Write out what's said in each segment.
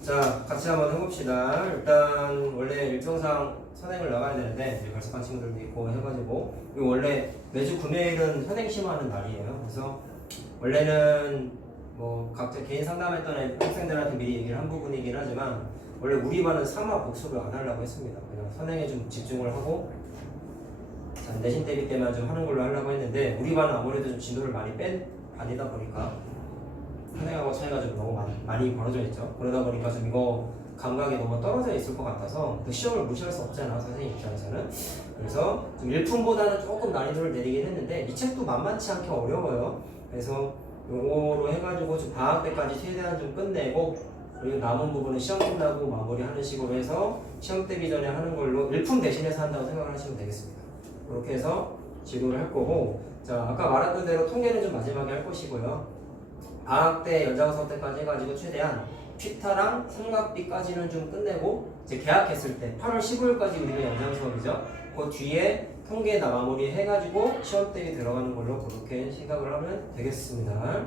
자, 같이 한번 해봅시다. 일단 원래 일정상 선행을 나가야 되는데 이제 발석한 친구들도 있고 해가지고 이거 원래 매주 금요일은 선행 심화하는 날이에요. 그래서 원래는 뭐 각자 개인 상담했던 학생들한테 미리 얘기를 한 부분이긴 하지만 원래 우리 반은 3화 복습을 안 하려고 했습니다. 그냥 선행에 좀 집중을 하고 내신 대비 때만 좀 하는 걸로 하려고 했는데 우리 반은 아무래도 좀 진도를 많이 뺀 반이다 보니까 선행하고 차이가 좀 너무 많이 벌어져 있죠. 그러다 보니까 좀 이거 감각이 너무 떨어져 있을 것 같아서 그 시험을 무시할 수 없잖아, 선생님 입장에서는. 그래서 좀 일품보다는 조금 난이도를 내리긴 했는데 이 책도 만만치 않게 어려워요. 그래서 요거로 해가지고 좀 방학 때까지 최대한 좀 끝내고 그리고 남은 부분은 시험 끝나고 마무리하는 식으로 해서 시험 되기 전에 하는 걸로 일품 대신해서 한다고 생각을 하시면 되겠습니다. 그렇게 해서 지도를 할 거고, 자 아까 말했던 대로 통계는 좀 마지막에 할 것이고요. 방학 때 연장수업 때까지 해가지고 최대한 피타랑 삼각비까지는 좀 끝내고 이제 개학했을 때 8월 15일까지 우리가 연장수업이죠. 그 뒤에 통계 마무리 해가지고 시험 때에 들어가는 걸로 그렇게 생각을 하면 되겠습니다.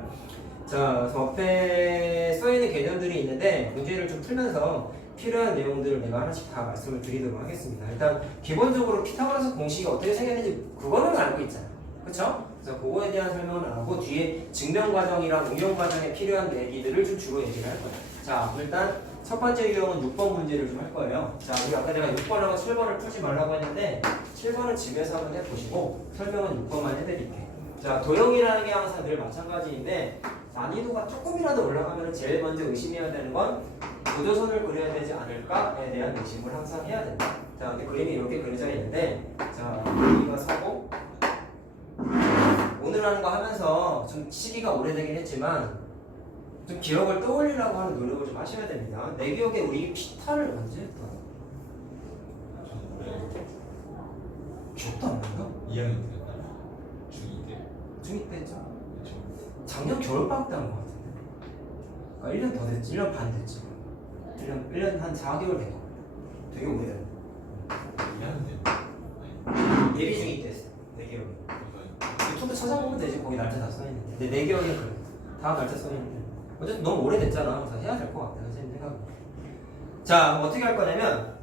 자, 옆에 써있는 개념들이 있는데 문제를 좀 풀면서 필요한 내용들을 내가 하나씩 다 말씀을 드리도록 하겠습니다. 일단 기본적으로 피타고라스 공식이 어떻게 생겼는지 그거는 알고 있잖아요. 그렇죠? 그래서 그거에 대한 설명은 안 하고 뒤에 증명 과정이랑 응용 과정에 필요한 얘기들을 좀 주로 얘기를 할 거예요. 자, 일단 첫 번째 유형은 6번 문제를 좀 할 거예요. 자, 우리 아까 내가 6번하고 7번을 풀지 말라고 했는데 7번은 집에서 한번 해보시고 설명은 6번만 해드릴게요. 자, 도형이라는 게 항상 늘 마찬가지인데 난이도가 조금이라도 올라가면 제일 먼저 의심해야 되는 건 보조선을 그려야 되지 않을까에 대한 의심을 항상 해야 된다. 자, 근데 그림이 이렇게 그려져 있는데 자, 여기가 서고 오늘 하는 거 하면서 좀 시기가 오래되긴 했지만 좀 기억을 떠올리려고 하는 노력을 좀 하셔야 됩니다. 내 기억에 우리 피타를 언제 했더라? 기억도 안 나요? 2학년 때 중2 때 중2 때 했죠. 작년 겨울방학 때 한 거 같은데. 그러니까 1년 더 됐지. 1년 반 됐지. 1년 한 4개월 된 거. 되게 오래됐네. 2학년 때 예비 중2 때 했어. 내 기억에. 유튜브 찾아보면 되지. 거기 날짜 다 써있는데. 근데 내 기억에는 그래. 다 날짜 써있는데. 어쨌든 너무 오래됐잖아. 그래서 해야 될 것 같아. 선생님 생각은. 자, 어떻게 할 거냐면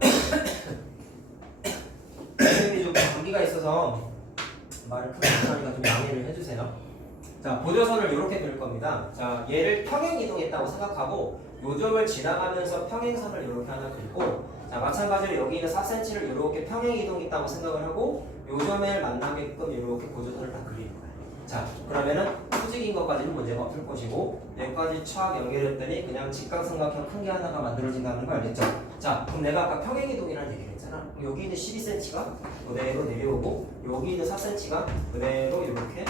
선생님이 좀 감기가 있어서 말을 크게 못하니까 좀 양해를 해주세요. 자, 보조선을 이렇게 그릴 겁니다. 자, 얘를 평행 이동했다고 생각하고 요점을 지나가면서 평행선을 이렇게 하나 그리고 자, 마찬가지로 여기 있는 4cm를 이렇게 평행 이동했다고 생각을 하고 요점을 만나게끔 이렇게 보조선을 다 그리는 거예요. 자, 그러면은 수직인 것까지는 문제가 없을 것이고 여기까지 촥 연결했더니 그냥 직각삼각형 큰 게 하나가 만들어진다는 거 알겠죠? 자, 그럼 내가 아까 평행 이동이라는 얘기를 했잖아. 여기 있는 12cm가 그대로 내려오고 여기 있는 4cm가 그대로 이렇게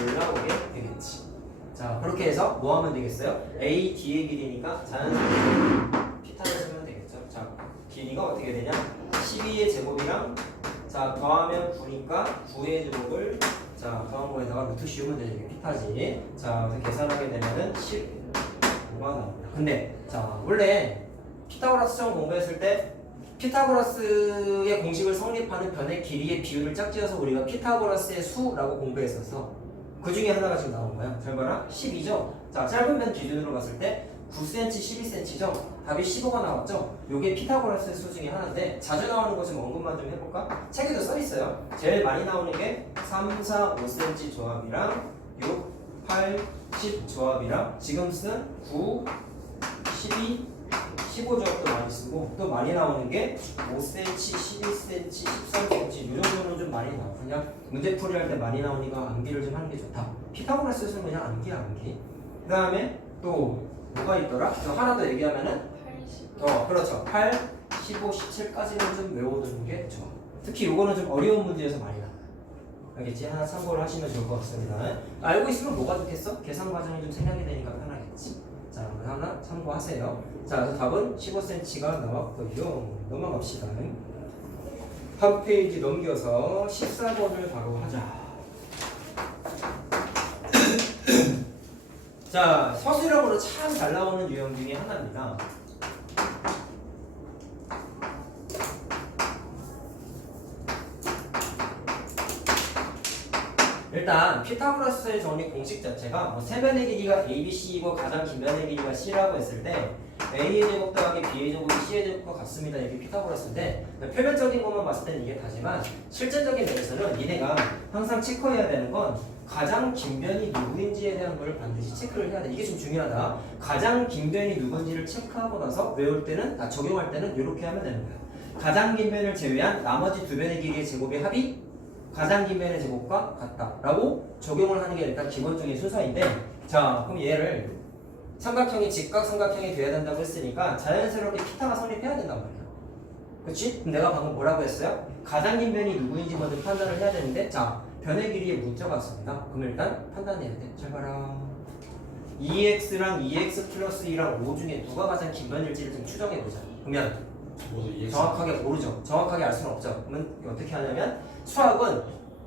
올라오게 되겠지. 자, 그렇게 해서 뭐 하면 되겠어요? A, D의 길이니까 자연스럽게 피타를 쓰면 되겠죠. 자, 길이가 어떻게 되냐? 12의 제곱이랑 자, 더하면 9니까 9의 제곱을 자, 더한 거에다가 루트 씌우면 되죠. 이게 피타지. 자, 그래서 계산하게 되면은 15가 나옵니다. 근데 자, 원래 피타고라스 점 공부했을 때 피타고라스의 공식을 성립하는 변의 길이의 비율을 짝지어서 우리가 피타고라스의 수라고 공부했었어. 그 중에 하나가 지금 나온 거야. 잘 봐라. 12죠. 자, 짧은 면 기준으로 봤을 때 9cm, 12cm죠. 답이 15가 나왔죠. 요게 피타고라스의 수 중에 하나인데 자주 나오는 거 좀 언급만 좀 해볼까? 책에도 써있어요. 제일 많이 나오는 게 3, 4, 5cm 조합이랑 6, 8, 10 조합이랑 지금 쓴 9, 12, 15 조합도 많이 쓰고 또 많이 나오는 게 5cm, 11cm, 13cm 이 정도는 좀 많이 나와. 그냥 문제풀이 할 때 많이 나오니까 암기를 좀 하는 게 좋다. 피타고라스 쓰면 그냥 암기야, 암기. 그 다음에 또 뭐가 있더라? 저 하나 더 얘기하면은 80. 그렇죠. 8, 15, 17까지는 좀 외워두는 게 좋아. 특히 요거는 좀 어려운 문제에서 많이 나와요. 알겠지? 하나 참고를 하시면 좋을 것 같습니다. 알고 있으면 뭐가 좋겠어? 계산 과정이 좀 생략이 되니까 편하겠지. 자, 하나 참고하세요. 자, 그래서 답은 15cm가 나왔고요. 넘어갑시다. 한 페이지 넘겨서 14번을 바로 하자. 자, 서술형으로 참 잘 나오는 유형 중에 하나입니다. 일단 피타고라스의 정리 공식 자체가 뭐 세변의 길이가 ABC이고 가장 긴 변의 길이가 C라고 했을 때 A의 제곱 더하기 B의 제곱이 C의 제곱과 같습니다. 이게 피타고라스인데 표면적인 것만 봤을 때는 이게 다지만 실제적인 면에서는 얘네가 항상 체크해야 되는 건 가장 긴 변이 누구인지에 대한 걸 반드시 체크를 해야 돼. 이게 좀 중요하다. 가장 긴 변이 누군지를 체크하고 나서 외울 때는 적용할 때는 이렇게 하면 되는 거야. 가장 긴 변을 제외한 나머지 두 변의 길이의 제곱의 합이 가장 긴 변의 제곱과 같다라고 적용을 하는 게 일단 기본적인 순서인데, 자 그럼 얘를 삼각형이 직각삼각형이 돼야 된다고 했으니까 자연스럽게 피타가 성립해야 된단 말이야. 그치? 그럼 내가 방금 뭐라고 했어요? 가장 긴 변이 누구인지 먼저 판단을 해야 되는데, 자 변의 길이에 문자가 왔습니다. 그럼 일단 판단해야 돼. 잘 봐라. 2x랑 2x 플러스 2랑 5 중에 누가 가장 긴 변일지를 좀 추정해보자. 그러면 모두 EX. 정확하게 모르죠. 정확하게 알 수는 없죠. 그러면 어떻게 하냐면 수학은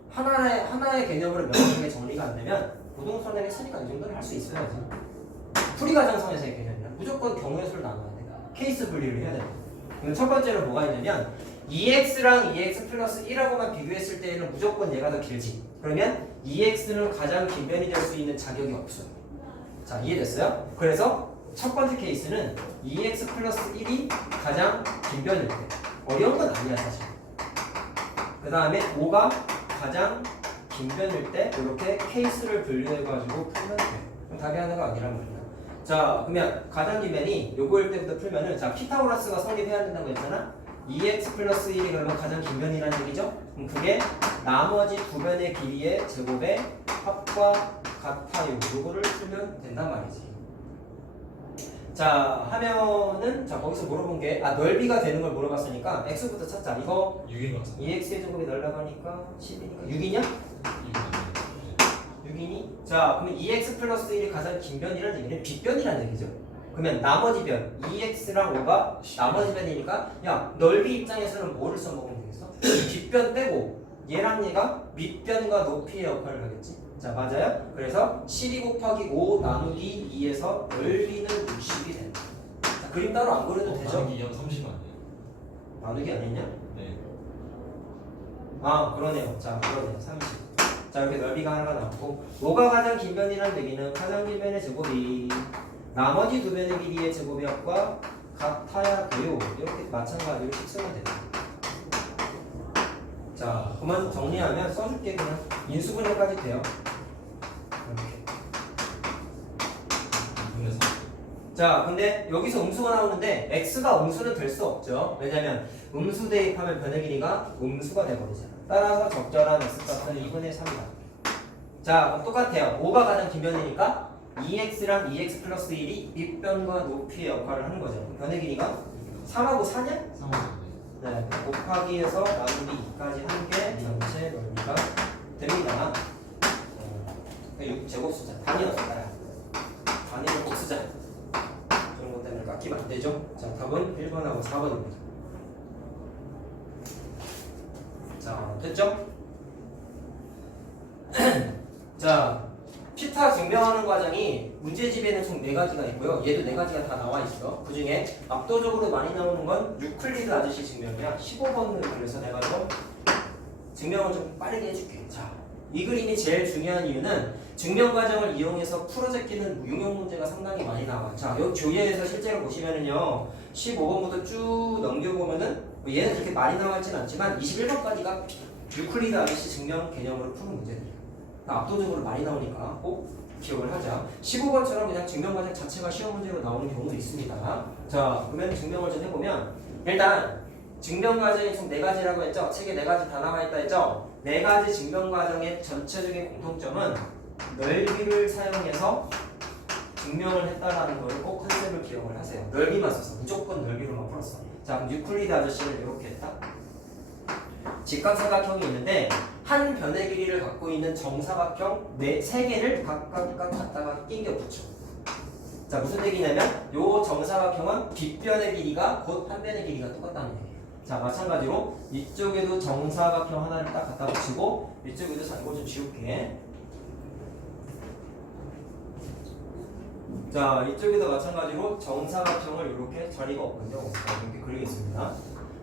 하나의 개념으로 명확하게 정리가 안 되면 고등선행에 쓰니까 이 정도는 할 수 있어야지. 풀이과정선에서의 개념이야. 무조건 경우의 수를 나눠야 돼. 케이스 분리를 해야 돼. 그럼 첫 번째로 뭐가 있냐면 2x랑 2x 플러스 1하고만 비교했을 때에는 무조건 얘가 더 길지. 그러면 2x는 가장 긴 변이 될 수 있는 자격이 없어요. 자, 이해됐어요? 그래서 첫 번째 케이스는 2x 플러스 1이 가장 긴 변일 때. 어려운 건 아니야 사실. 그 다음에 5가 가장 긴 변일 때 이렇게 케이스를 분류해가지고 풀면 돼. 그럼 답이 하나가 아니란 말이야. 자, 그러면 가장 긴 변이 요거일 때부터 풀면은, 자 피타고라스가 성립해야 된다고 했잖아. 2x 플러스 1이 그러면 가장 긴 변이라는 얘기죠. 그럼 그게 나머지 두 변의 길이의 제곱의 합과 같아요. 요거를 풀면 된단 말이지. 자 하면은, 자 거기서 물어본 게 넓이가 되는 걸 물어봤으니까 x부터 찾자. 이거 6인 것 같은데. 2x의 제곱이 날라가니까 10이니까 6이냐? 6인 6이니? 자 그러면 2x 플러스 1이 가장 긴 변이라는 얘기는 빗변이라는 얘기죠. 그러면 나머지 변 2x랑 5가 나머지 변이니까, 야 넓이 입장에서는 뭐를 써먹으면 되겠어? 빗변 빼고 얘랑 얘가 밑변과 높이의 역할을 하겠지. 자 맞아요. 그래서 12 곱하기 5 나누기 2에서 넓이는 60이 된다. 자, 그림 따로 안 그려도 되죠? 나누기 2하고 30 아니에요? 나누기 아니냐? 네. 아 그러네요. 자 그러네요. 30. 자 이렇게 넓이가 하나가 나왔고, 5가 가장 긴 변이라는 얘기는 가장 긴 변의 제곱이 나머지 두 변의 길이의 제곱의 합과 같아야 돼요. 이렇게 마찬가지로 식으면 된다. 자 그만 정리하면 써줄게. 그냥 인수분해까지 돼요. 이렇게. 분해서. 자 근데 여기서 음수가 나오는데 x가 음수는 될 수 없죠. 왜냐면 음수 대입하면 변의 길이가 음수가 돼버리잖아. 따라서 적절한 x값은 2분의 3이다. 자 그럼 똑같아요. 5가 가장 긴 변이니까 2x랑 2x 플러스 1이 밑변과 높이의 역할을 하는 거죠. 그럼 변의 길이가 3하고 4냐? 3하고 네, 곱하기에서 나누기 2까지 한 게 전체 넓이가 됩니다. 6제곱 쓰자. 단위로 써봐요. 단위를 꼭 쓰자. 이런 것 때문에 깎이면 안 되죠. 자, 답은 1번하고 4번입니다. 자, 됐죠? 자, 피타 증명하는 과정이 문제집에는 총 4가지가 있고요. 얘도 4가지가 다 나와 있어. 그 중에 압도적으로 많이 나오는 건 유클리드 아저씨 증명이야. 15번을 그래서 내가 좀 증명을 좀 빠르게 해줄게. 자, 이 그림이 제일 중요한 이유는 증명 과정을 이용해서 풀어 제끼는 응용 문제가 상당히 많이 나와. 자, 여기 교재에서 실제로 보시면은요, 15번부터 쭉 넘겨보면은 얘는 그렇게 많이 나와있진 않지만 21번까지가 유클리드 아저씨 증명 개념으로 푸는 문제들이야. 압도적으로 많이 나오니까 꼭 기억을 하자. 15번처럼 그냥 증명 과정 자체가 시험 문제로 나오는 경우도 있습니다. 자, 그러면 증명을 좀 해보면, 일단 증명 과정이 총 4가지라고 했죠? 책에 4가지 다 나와 있다 했죠? 4가지 증명 과정의 전체적인 공통점은 넓이를 사용해서 증명을 했다라는 걸 꼭 컨셉을 기억을 하세요. 넓이만 썼어. 무조건 넓이로만 풀었어. 자, 그럼 유클리드 아저씨는 이렇게 했다. 직각삼각형이 있는데 한 변의 길이를 갖고 있는 정사각형 3개를 각각 갖다가 끼겨 붙여. 자, 무슨 얘기냐면 요 정사각형은 빗변의 길이가 곧 한 변의 길이가 똑같다는 얘기예요. 자, 마찬가지로 이쪽에도 정사각형 하나를 딱 갖다 붙이고, 이쪽에도, 자, 이거 좀 지울게. 자, 이쪽에도 마찬가지로 정사각형을 이렇게 자리가 없군요. 이렇게 그리겠습니다.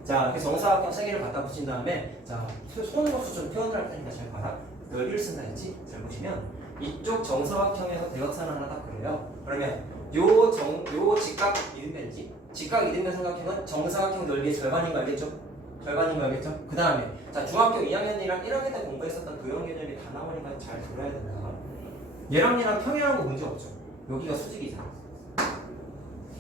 자, 이렇게 정사각형 3개를 갖다 붙인 다음에, 자, 손으로 좀 표현을 할 테니까 잘 봐라. 넓이를 쓴다 했지? 잘 보시면 이쪽 정사각형에서 대각선을 하나 딱 그려요. 그러면 요 직각 이등변이지. 직각 이등변 삼각형은 정사각형 넓이의 절반인 거 알겠죠? 절반인 거 알겠죠? 그 다음에 자 중학교 2학년이랑 1학년 때 공부했었던 도형 개념이 다 나오니까 잘 들어야 된다. 얘랑이랑 평행한 거 문제 없죠? 여기가 수직이잖아.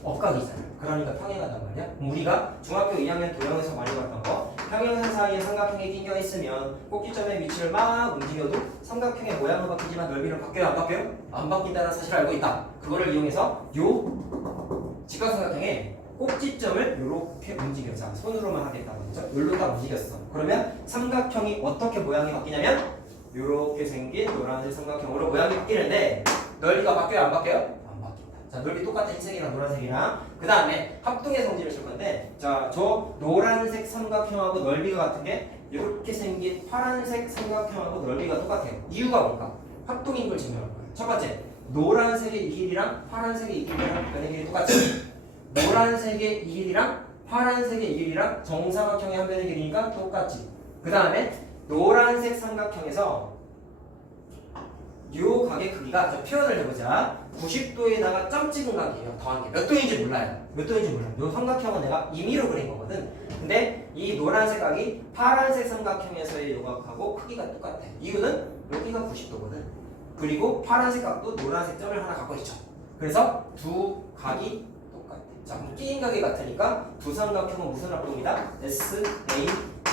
억각이잖아. 그러니까 평행하단 말이야. 우리가 중학교 2학년 도형에서 많이 봤던 거 평행선 사이에 삼각형이 끼겨 있으면 꼭지점의 위치를 막 움직여도 삼각형의 모양은 바뀌지만 넓이는 바뀌어요? 안 바뀌어요? 안 바뀐다는 사실을 알고 있다. 그거를 이용해서 요 직각삼각형의 꼭지점을 이렇게 움직여. 자, 손으로만 하겠다. 그렇죠? 여기로 딱 움직였어. 그러면 삼각형이 어떻게 모양이 바뀌냐면 이렇게 생긴 노란색 삼각형으로 모양이 바뀌는데 넓이가 바뀌어요? 안 바뀌어요? 안 바뀐다. 자, 넓이 똑같은 흰색이랑 노란색이랑 그 다음에 합동의 성질을 쓸 건데 자, 저 노란색 삼각형하고 넓이가 같은 게 이렇게 생긴 파란색 삼각형하고 넓이가 똑같아요. 이유가 뭔가? 합동인 걸 증명할 거예요. 첫 번째, 노란색의 이 길이랑 파란색의 이 길이랑 변의 길이 똑같지? 노란색의 이 길이랑 파란색의 이 길이랑 정사각형의 한 변의 길이니까 똑같지. 그 다음에 노란색 삼각형에서 요 각의 크기가 저 표현을 해보자. 90도에다가 점 찍은 각이에요. 더한 게 몇 도인지 몰라요. 몇 도인지 몰라요. 요 삼각형은 내가 임의로 그린 거거든. 근데 이 노란색 각이 파란색 삼각형에서의 요 각하고 크기가 똑같아. 이유는 여기가 90도거든. 그리고 파란색 각도 노란색 점을 하나 갖고 있죠. 그래서 두 각이 똑같아. 자, 그럼 끼인 각이 같으니까 두 삼각형은 무슨 합동이다? S, A,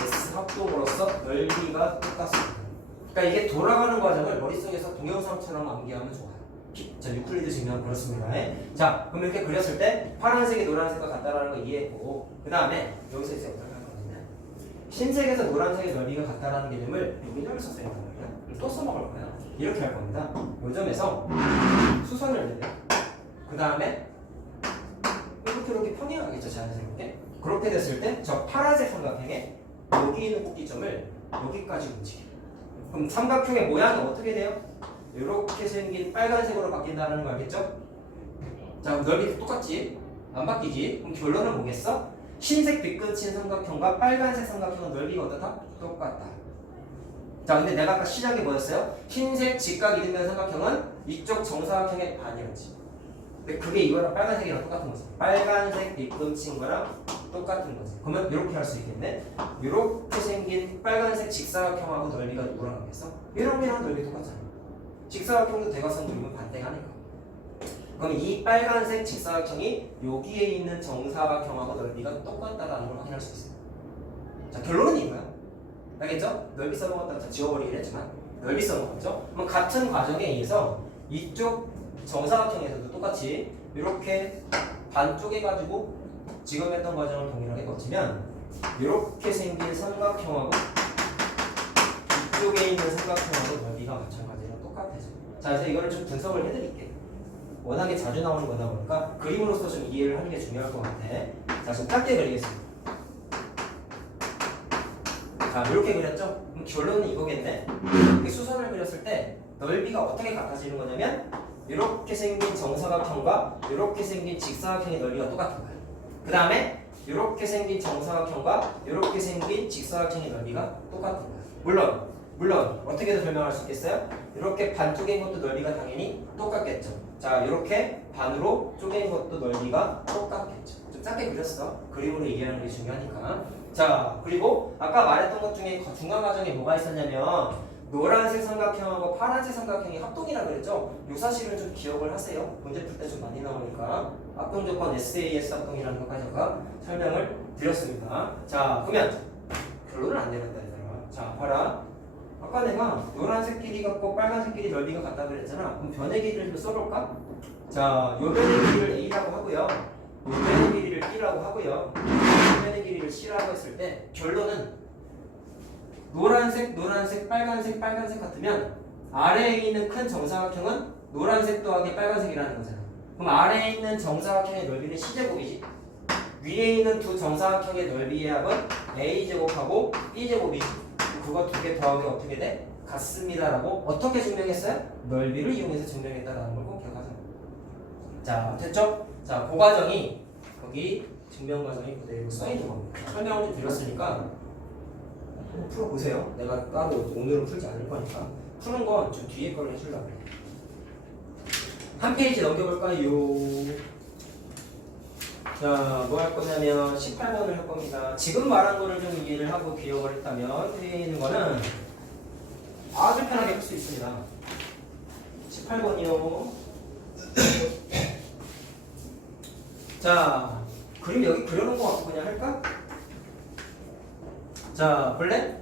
S 합동으로서 넓이가 똑같습니다. 그러니까 이게 돌아가는 과정을 머릿속에서 동영상처럼 암기하면 좋아요. 자, 유클리드 증명 그렇습니다. 자, 그럼 이렇게 그렸을 때 파란색이 노란색과 같다라는 거 이해했고 그 다음에 여기서 이제 어떻게 할 거냐면 흰색에서 노란색의 넓이가 같다라는 개념을 여기를 썼어야 한단 말이야. 또 써먹을 거야. 이렇게 할 겁니다. 요 점에서 수선을 내요. 그 다음에 이렇게 평행하겠죠, 자연스럽게. 그렇게 됐을 때 저 파란색 삼각형에 여기 있는 꼭지점을 여기까지 움직여요. 그럼 삼각형의 모양이 어떻게 돼요? 이렇게 생긴 빨간색으로 바뀐다는 거 알겠죠? 자, 그럼 넓이 똑같지? 안 바뀌지? 그럼 결론은 뭐겠어? 흰색 빗끝인 삼각형과 빨간색 삼각형은 넓이가 어떻다? 똑같다. 자, 근데 내가 아까 시작이 뭐였어요? 흰색 직각 이등변 삼각형은 이쪽 정사각형의 반이었지. 근데 그게 이거랑 빨간색이랑 똑같은 거지. 빨간색 빗끝인 거랑 똑같은 거지. 그러면 이렇게 할 수 있겠네. 이렇게 생긴 빨간색 직사각형하고 넓이가 누구랑 같겠어? 이랑이랑 넓이 똑같잖아. 직사각형도 대각선 그리면 반대하니까. 그럼 이 빨간색 직사각형이 여기에 있는 정사각형하고 넓이가 똑같다라는 걸 확인할 수 있어요. 자, 결론은 이거야. 알겠죠? 넓이 써먹었다가 지워버리긴 했지만 넓이 써먹었죠? 그럼 같은 과정에 의해서 이쪽 정사각형에서도 똑같이 이렇게 반쪽에 가지고 지금 했던 과정을 동일하게 거치면 이렇게 생긴 삼각형하고 이쪽에 있는 삼각형하고 넓이가 마찬가지로 똑같아져. 자, 그래서 이거를 좀 분석을 해드릴게요. 워낙에 자주 나오는 거다 보니까 그림으로서 좀 이해를 하는 게 중요할 것 같아. 자, 좀 짧게 그리겠습니다. 자, 이렇게 그렸죠? 그럼 결론은 이거겠네. 이렇게 수선을 그렸을 때 넓이가 어떻게 같아지는 거냐면 이렇게 생긴 정사각형과 이렇게 생긴 직사각형의 넓이가 똑같은 거예요. 그 다음에 이렇게 생긴 정사각형과 이렇게 생긴 직사각형의 넓이가 똑같은 거예요. 물론 어떻게든 설명할 수 있겠어요? 이렇게 반 쪼갠 것도 넓이가 당연히 똑같겠죠. 자, 이렇게 반으로 쪼갠 것도 넓이가 똑같겠죠. 좀 짧게 그렸어. 그림으로 이해하는 게 중요하니까. 자, 그리고 아까 말했던 것 중에 중간 과정에 뭐가 있었냐면 노란색 삼각형하고 파란색 삼각형이 합동이라 그랬죠? 이 사실을 좀 기억을 하세요. 문제 풀 때 좀 많이 나오니까 합동 조건 SAS 합동이라는 것까지 아까 설명을 드렸습니다. 자, 그러면 결론을 안 내렸다 얘들아. 자, 봐라. 아까 내가 노란색 길이 같고 빨간색 길이 넓이가 같다 그랬잖아. 그럼 변의 길이를 좀 써볼까? 자, 요 변의 길이를 A라고 하고요. 요 변의 길이를 B라고 하고요. 요 변의 길이를 C라고 했을 때 결론은 노란색, 빨간색 같으면 아래에 있는 큰 정사각형은 노란색 더하기 빨간색이라는 거잖아. 그럼 아래에 있는 정사각형의 넓이는 C제곱이지. 위에 있는 두 정사각형의 넓이의 합은 A제곱하고 B제곱이지. 그거 두 개 더하기 어떻게 돼? 같습니다라고 어떻게 증명했어요? 넓이를 이용해서 증명했다라는 걸 꼭 기억하세요. 자, 됐죠? 자, 그 과정이 거기 증명 과정이 그대로 써있는 겁니다. 설명을 좀 드렸으니까 한번 풀어보세요. 내가 따로 오늘은 풀지 않을 거니까 푸는 건 좀 뒤에 거를 해주려고 해요. 한 페이지 넘겨볼까요? 자, 뭐 할 거냐면 18번을 할 겁니다. 지금 말한 거를 좀 이해를 하고 기억을 했다면 뒤에 있는 거는 아주 편하게 할 수 있습니다. 18번이요. 자, 그림 여기 그려놓은 거 갖고 그냥 할까? 자, 볼래?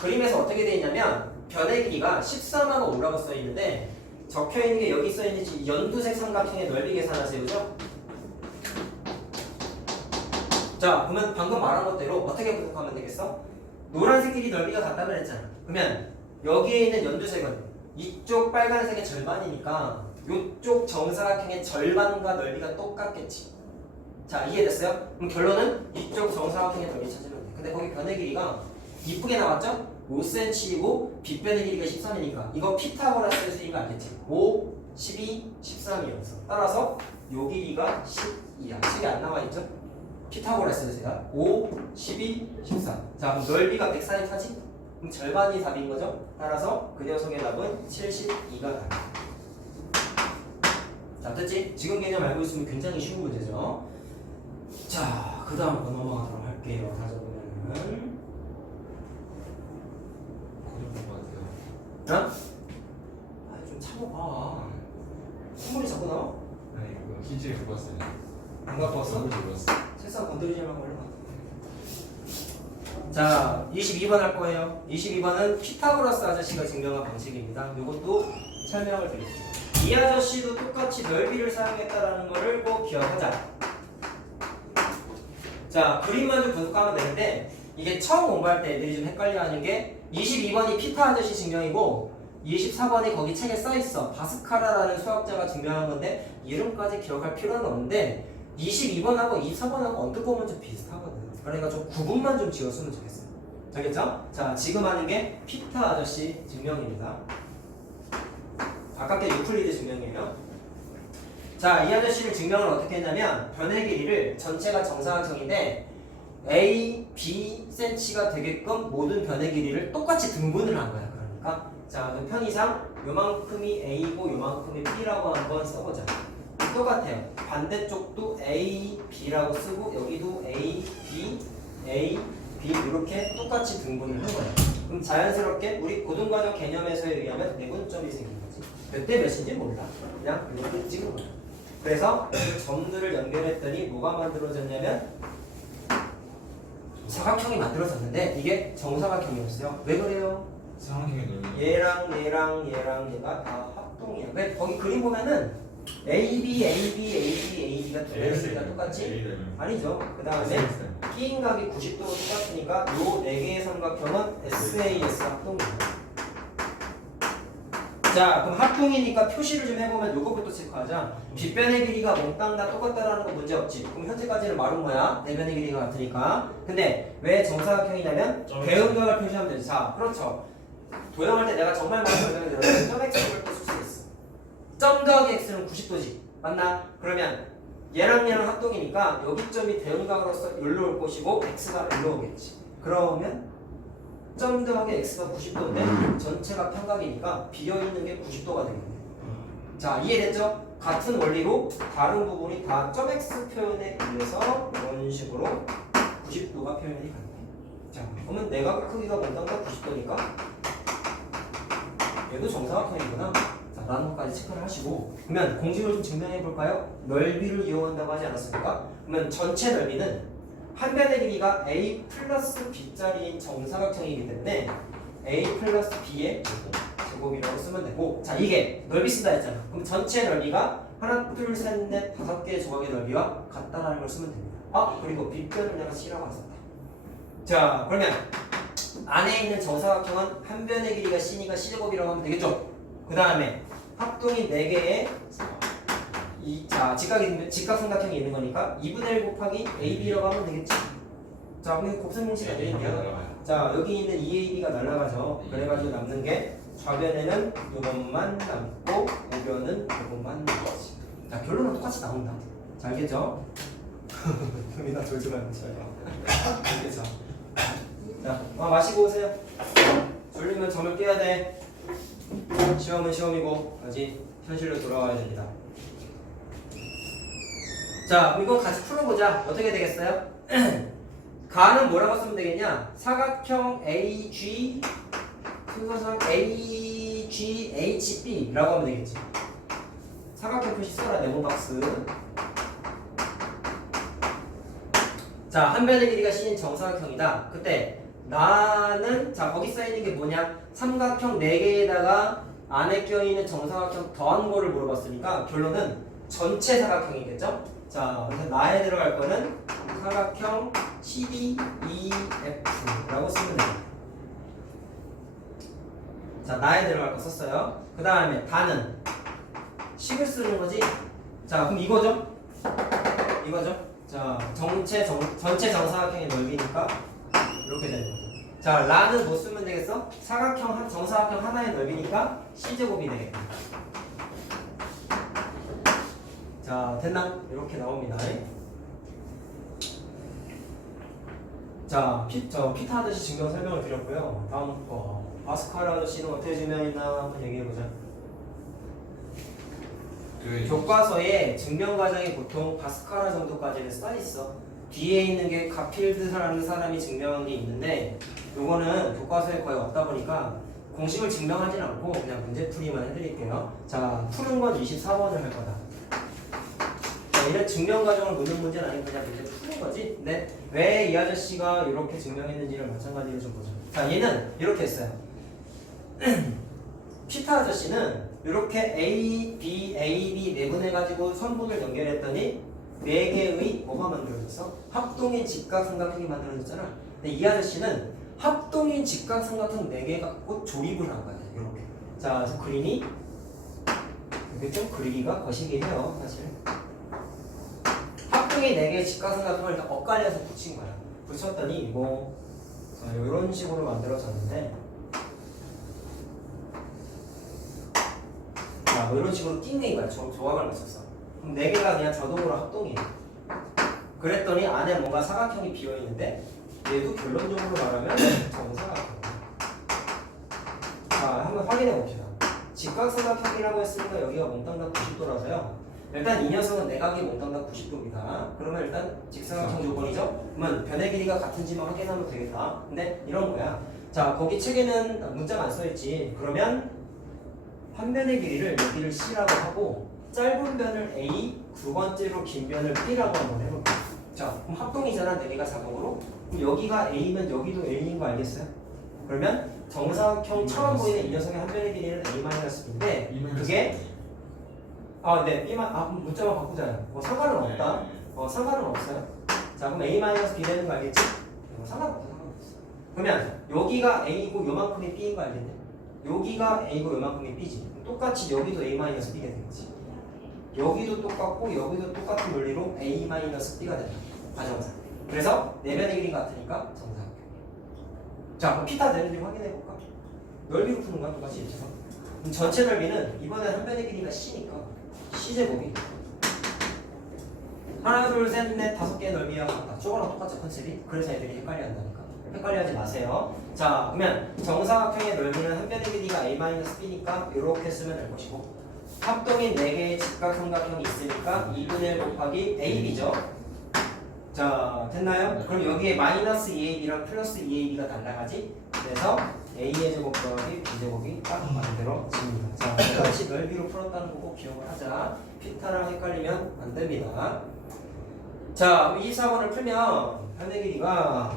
그림에서 어떻게 되어 있냐면 변의 길이가 14만원 오라고 써 있는데 적혀 있는 게 여기 써 있는 연두색 삼각형의 넓이 계산하세요, 그죠? 자, 그러면 방금 말한 것대로 어떻게 분석하면 되겠어? 노란색 길이 넓이가 같다고 했잖아. 그러면 여기에 있는 연두색은 이쪽 빨간색의 절반이니까 이쪽 정사각형의 절반과 넓이가 똑같겠지. 자, 이해됐어요? 그럼 결론은 이쪽 정사각형의 넓이 찾으면 돼. 근데 거기 변의 길이가 이쁘게 나왔죠? 5cm이고 빗변의 길이가 13이니까 이거 피타고라스의 수인 거 알겠지? 5, 12, 13이어서 따라서 요 길이가 12야. 책이 안 나와 있죠? 피타고라스의 수야 5, 12, 13. 자, 그럼 넓이가 144지? 그럼 절반이 답인 거죠? 따라서 그 녀석의 답은 72가 답이야. 자, 됐지? 지금 개념 알고 있으면 굉장히 쉬운 문제죠? 자, 그 다음 거 넘어가도록 할게요. 가져보면은 고정 것 같아요. 어? 아, 좀 참아봐. 선물이 자꾸 나와? 아니 그거 퀴즈에 그거 왔어요. 안 갖고 왔어? 선물 들고 왔어. 책상 건드리지 말고 얼른 와. 자, 22번 할 거예요. 22번은 피타고라스 아저씨가 증명한 방식입니다. 이것도 설명을 드릴게요. 이 아저씨도 똑같이 넓이를 사용했다라는 거를 꼭 기억하자. 자, 그림만 좀 분석하면 되는데 이게 처음 공부할 때 애들이 좀 헷갈려하는 게 22번이 피타 아저씨 증명이고 24번이 거기 책에 써있어. 바스카라라는 수학자가 증명한 건데 이름까지 기억할 필요는 없는데 22번하고 24번하고 언뜻 보면 좀 비슷하거든. 그러니까 좀 구분만 좀 지었으면 좋겠어요. 알겠죠? 자, 지금 하는 게 피타 아저씨 증명입니다. 아깝게 유클리드 증명이에요. 자, 이 아저씨를 증명을 어떻게 했냐면 변의 길이를 전체가 정사각형인데 A, B cm가 되게끔 모든 변의 길이를 똑같이 등분을 한 거야. 그러니까 자, 그 편의상 요만큼이 A고 요만큼이 B라고 한번 써보자. 똑같아요. 반대쪽도 A, B라고 쓰고 여기도 A, B, A, B 이렇게 똑같이 등분을 한 거예요. 그럼 자연스럽게 우리 고등과정 개념에서에 의하면 내분점이 생긴 거지. 몇 대 몇인지 몰라. 그냥 이렇게 찍은 거야. 그래서 그 점들을 연결했더니 뭐가 만들어졌냐면 사각형이 만들어졌는데 이게 정사각형이었어요. 왜 그래요? 상황형의 넓이. 얘랑 얘가 다 합동이야. 왜 거기 그림 보면은 AB, AB, AB, AB가 두 개니까 똑같지? 아니죠. 그 다음에 끼인 각이 90도로 똑같으니까 요 4개의 삼각형은 SAS 합동이에요. 자, 그럼 합동이니까 표시를 좀 해보면 요것부터 체크하자. 빗변의 길이가 몽땅 다 똑같다라는 거 문제 없지. 그럼 현재까지는 말은 뭐야? 내변의 길이가 같으니까. 근데 왜 정사각형이냐면 대응각을 표시하면 되지. 자, 그렇죠. 도형할 때 내가 정말 많이 설명해드렸는데 점 x를 또 쓸 수 있어. 점 더하기 x는 90도지. 맞나? 그러면 얘랑 합동이니까 여기 점이 대응각으로서 여기로 올 것이고 x가 여기로 오겠지. 그러면 점 더하기 x가 90도인데 전체가 평각이니까 비어있는 게 90도가 되겠네. 자, 이해됐죠? 같은 원리로 다른 부분이 다 점 x 표현에 의해서 이런 식으로 90도가 표현이 가능해. 자, 그러면 내각 크기가 몽땅 다 90도니까 얘도 정사각형이구나. 자, 라는 것까지 체크를 하시고 그러면 공식을 좀 증명해 볼까요? 넓이를 이용한다고 하지 않았습니까? 그러면 전체 넓이는 한 변의 길이가 A 플러스 B짜리인 정사각형이기 때문에 A 플러스 B의 제곱이라고 쓰면 되고 자, 이게 넓이 쓴다 했잖아. 그럼 전체 넓이가 하나, 둘, 셋, 넷, 5개의 조각의 넓이와 같다라는 걸 쓰면 됩니다. 아, 그리고 B변을 내가 C라고 안 썼다. 자, 그러면 안에 있는 정사각형은 한 변의 길이가 C니까 C제곱이라고 하면 되겠죠? 그 다음에 합동이 4개의 자, 직각삼각형이 있는 거니까 2분의 1 곱하기 AB라고 하면 되겠지? 자, 우리 곱셈 공식 알려줄게요. 자, 여기 있는 2AB가 날라가죠. 그래가지고 남는 게 좌변에는 이것만 남고 우변은 이것만 남지. 자, 결론은 똑같이 나온다. 자, 알겠죠? 금이나 졸지만 쳐요. 알겠죠? 자, 마시고 오세요. 졸리면 잠을 깨야 돼. 시험은 시험이고 아직 현실로 돌아와야 됩니다. 자, 그럼 이거 같이 풀어보자. 어떻게 되겠어요? 가는 뭐라고 쓰면 되겠냐? 사각형 AG 순서상 AGHB라고 하면 되겠지. 사각형 표시 써라. 네모박스. 자, 한 변의 길이가 C인 정사각형이다. 그때 나는 자 거기 써있는 게 뭐냐? 삼각형 4개에다가 안에 껴있는 정사각형 더한 거를 물어봤으니까 결론은 전체 사각형이겠죠? 자, 그래서 나에 들어갈 거는 사각형 CDEF라고 쓰면 돼요. 자, 나에 들어갈 거 썼어요. 그 다음에 다는 식을 쓰는 거지. 자, 그럼 이거죠? 이거죠? 자, 전체 정사각형의 넓이니까 이렇게 되는 거죠. 자, 라는 뭐 쓰면 되겠어? 사각형 정사각형 하나의 넓이니까 C제곱이 되겠다. 자, 됐나? 이렇게 나옵니다. 자, 피타 아저씨 증명 설명을 드렸고요. 다음 거 바스칼 아저씨는 어떻게 증명했나 한번 얘기해보자. 교과서에 증명 과정이 보통 바스칼라 정도까지는 써 있어. 뒤에 있는 게 가필드라는 사람이 증명한 게 있는데 요거는 교과서에 거의 없다 보니까 공식을 증명하진 않고 그냥 문제풀이만 해드릴게요. 자, 푸는 건 24번을 할 거다. 자, 이런 증명 과정을 묻는 문제는 아니고 그냥 문제 푸는 거지. 근데 왜 이 아저씨가 이렇게 증명했는지를 마찬가지로 좀 보자. 자, 얘는 이렇게 했어요. 피타 아저씨는 이렇게 A, B, A, B 내분해가지고 선분을 연결했더니 4개의 뭐가 만들어졌어? 합동인 직각삼각형이 만들어졌잖아. 근데 이 아저씨는 합동인 직각삼각형 4개 갖고 조립을 한 거야. 이렇게. 자, 그래서 그림이 이게 좀 그리기가 거시기해요, 사실. 합동인 4개의 직각삼각형을 다 엇갈려서 붙인 거야. 붙였더니 뭐 이런 식으로 만들어졌는데. 뭐 이런 식으로 띵인 거야. 조각을 맞췄어. 그럼 4개가 그냥 자동으로 합동이에요. 그랬더니 안에 뭔가 사각형이 비어있는데 얘도 결론적으로 말하면 정사각형. 자, 한번 확인해 봅시다. 직각삼각형이라고 했으니까 여기가 몽땅 다 90도라서요. 일단 이 녀석은 내각이 몽땅 다 90도입니다. 그러면 일단 직사각형 조건이죠? 그러면 변의 길이가 같은지만 확인하면 되겠다. 근데 이런 거야. 자, 거기 책에는 문자가 안 써있지. 그러면 한 변의 길이를 여기를 C라고 하고 짧은 변을 A, 두 번째로 긴 변을 B라고 한번 해볼게요. 자, 그럼 합동이잖아. 4개가 자동으로. 그럼 여기가 A면 여기도 A인 거 알겠어요? 그러면 정사각형 처음 보이는 이 녀석의 한 변의 길이는 A-B인데 그게 네, B만 그럼 문자만 바꾸자요. 뭐 상관은 없다. 상관은 없어요. 자, 그럼 A-B 되는 거 알겠지? 상관없어. 그러면 여기가 A고 요만큼이 B인 거 알겠네? 여기가 A고 요만큼이 B지. 똑같이 여기도 A-B가 되겠지. 여기도 똑같고 여기도 똑같은 논리로 A-B가 된다. 과정상. 그래서 내변의 길이 같으니까 정사각형. 자, 그럼 피타 되는지 확인해 볼까? 넓이로 푸는 거야, 똑같이 이렇게. 그럼 전체 넓이는 이번에 한 변의 길이가 C니까 C제곱이 하나, 둘, 셋, 넷, 5개의 넓이와 같다. 저거랑 똑같죠, 컨셉이? 그래서 애들이 헷갈려 한다니까. 헷갈려하지 마세요. 자, 그러면 정사각형의 넓이는 한 변의 길이가 A-B니까 이렇게 쓰면 될 것이고 합동인 4개의 직각삼각형이 있으니까 2분의 1 곱하기 AB죠. 자, 됐나요? 그럼 여기에 마이너스 2AB랑 플러스 2AB가 날라가지. 그래서 A의 제곱 더하기 B제곱이 딱 만들어집니다. 자, 다시 넓이로 풀었다는 거 꼭 기억을 하자. 피타랑 헷갈리면 안 됩니다. 자, 24번을 풀면 변의 길이가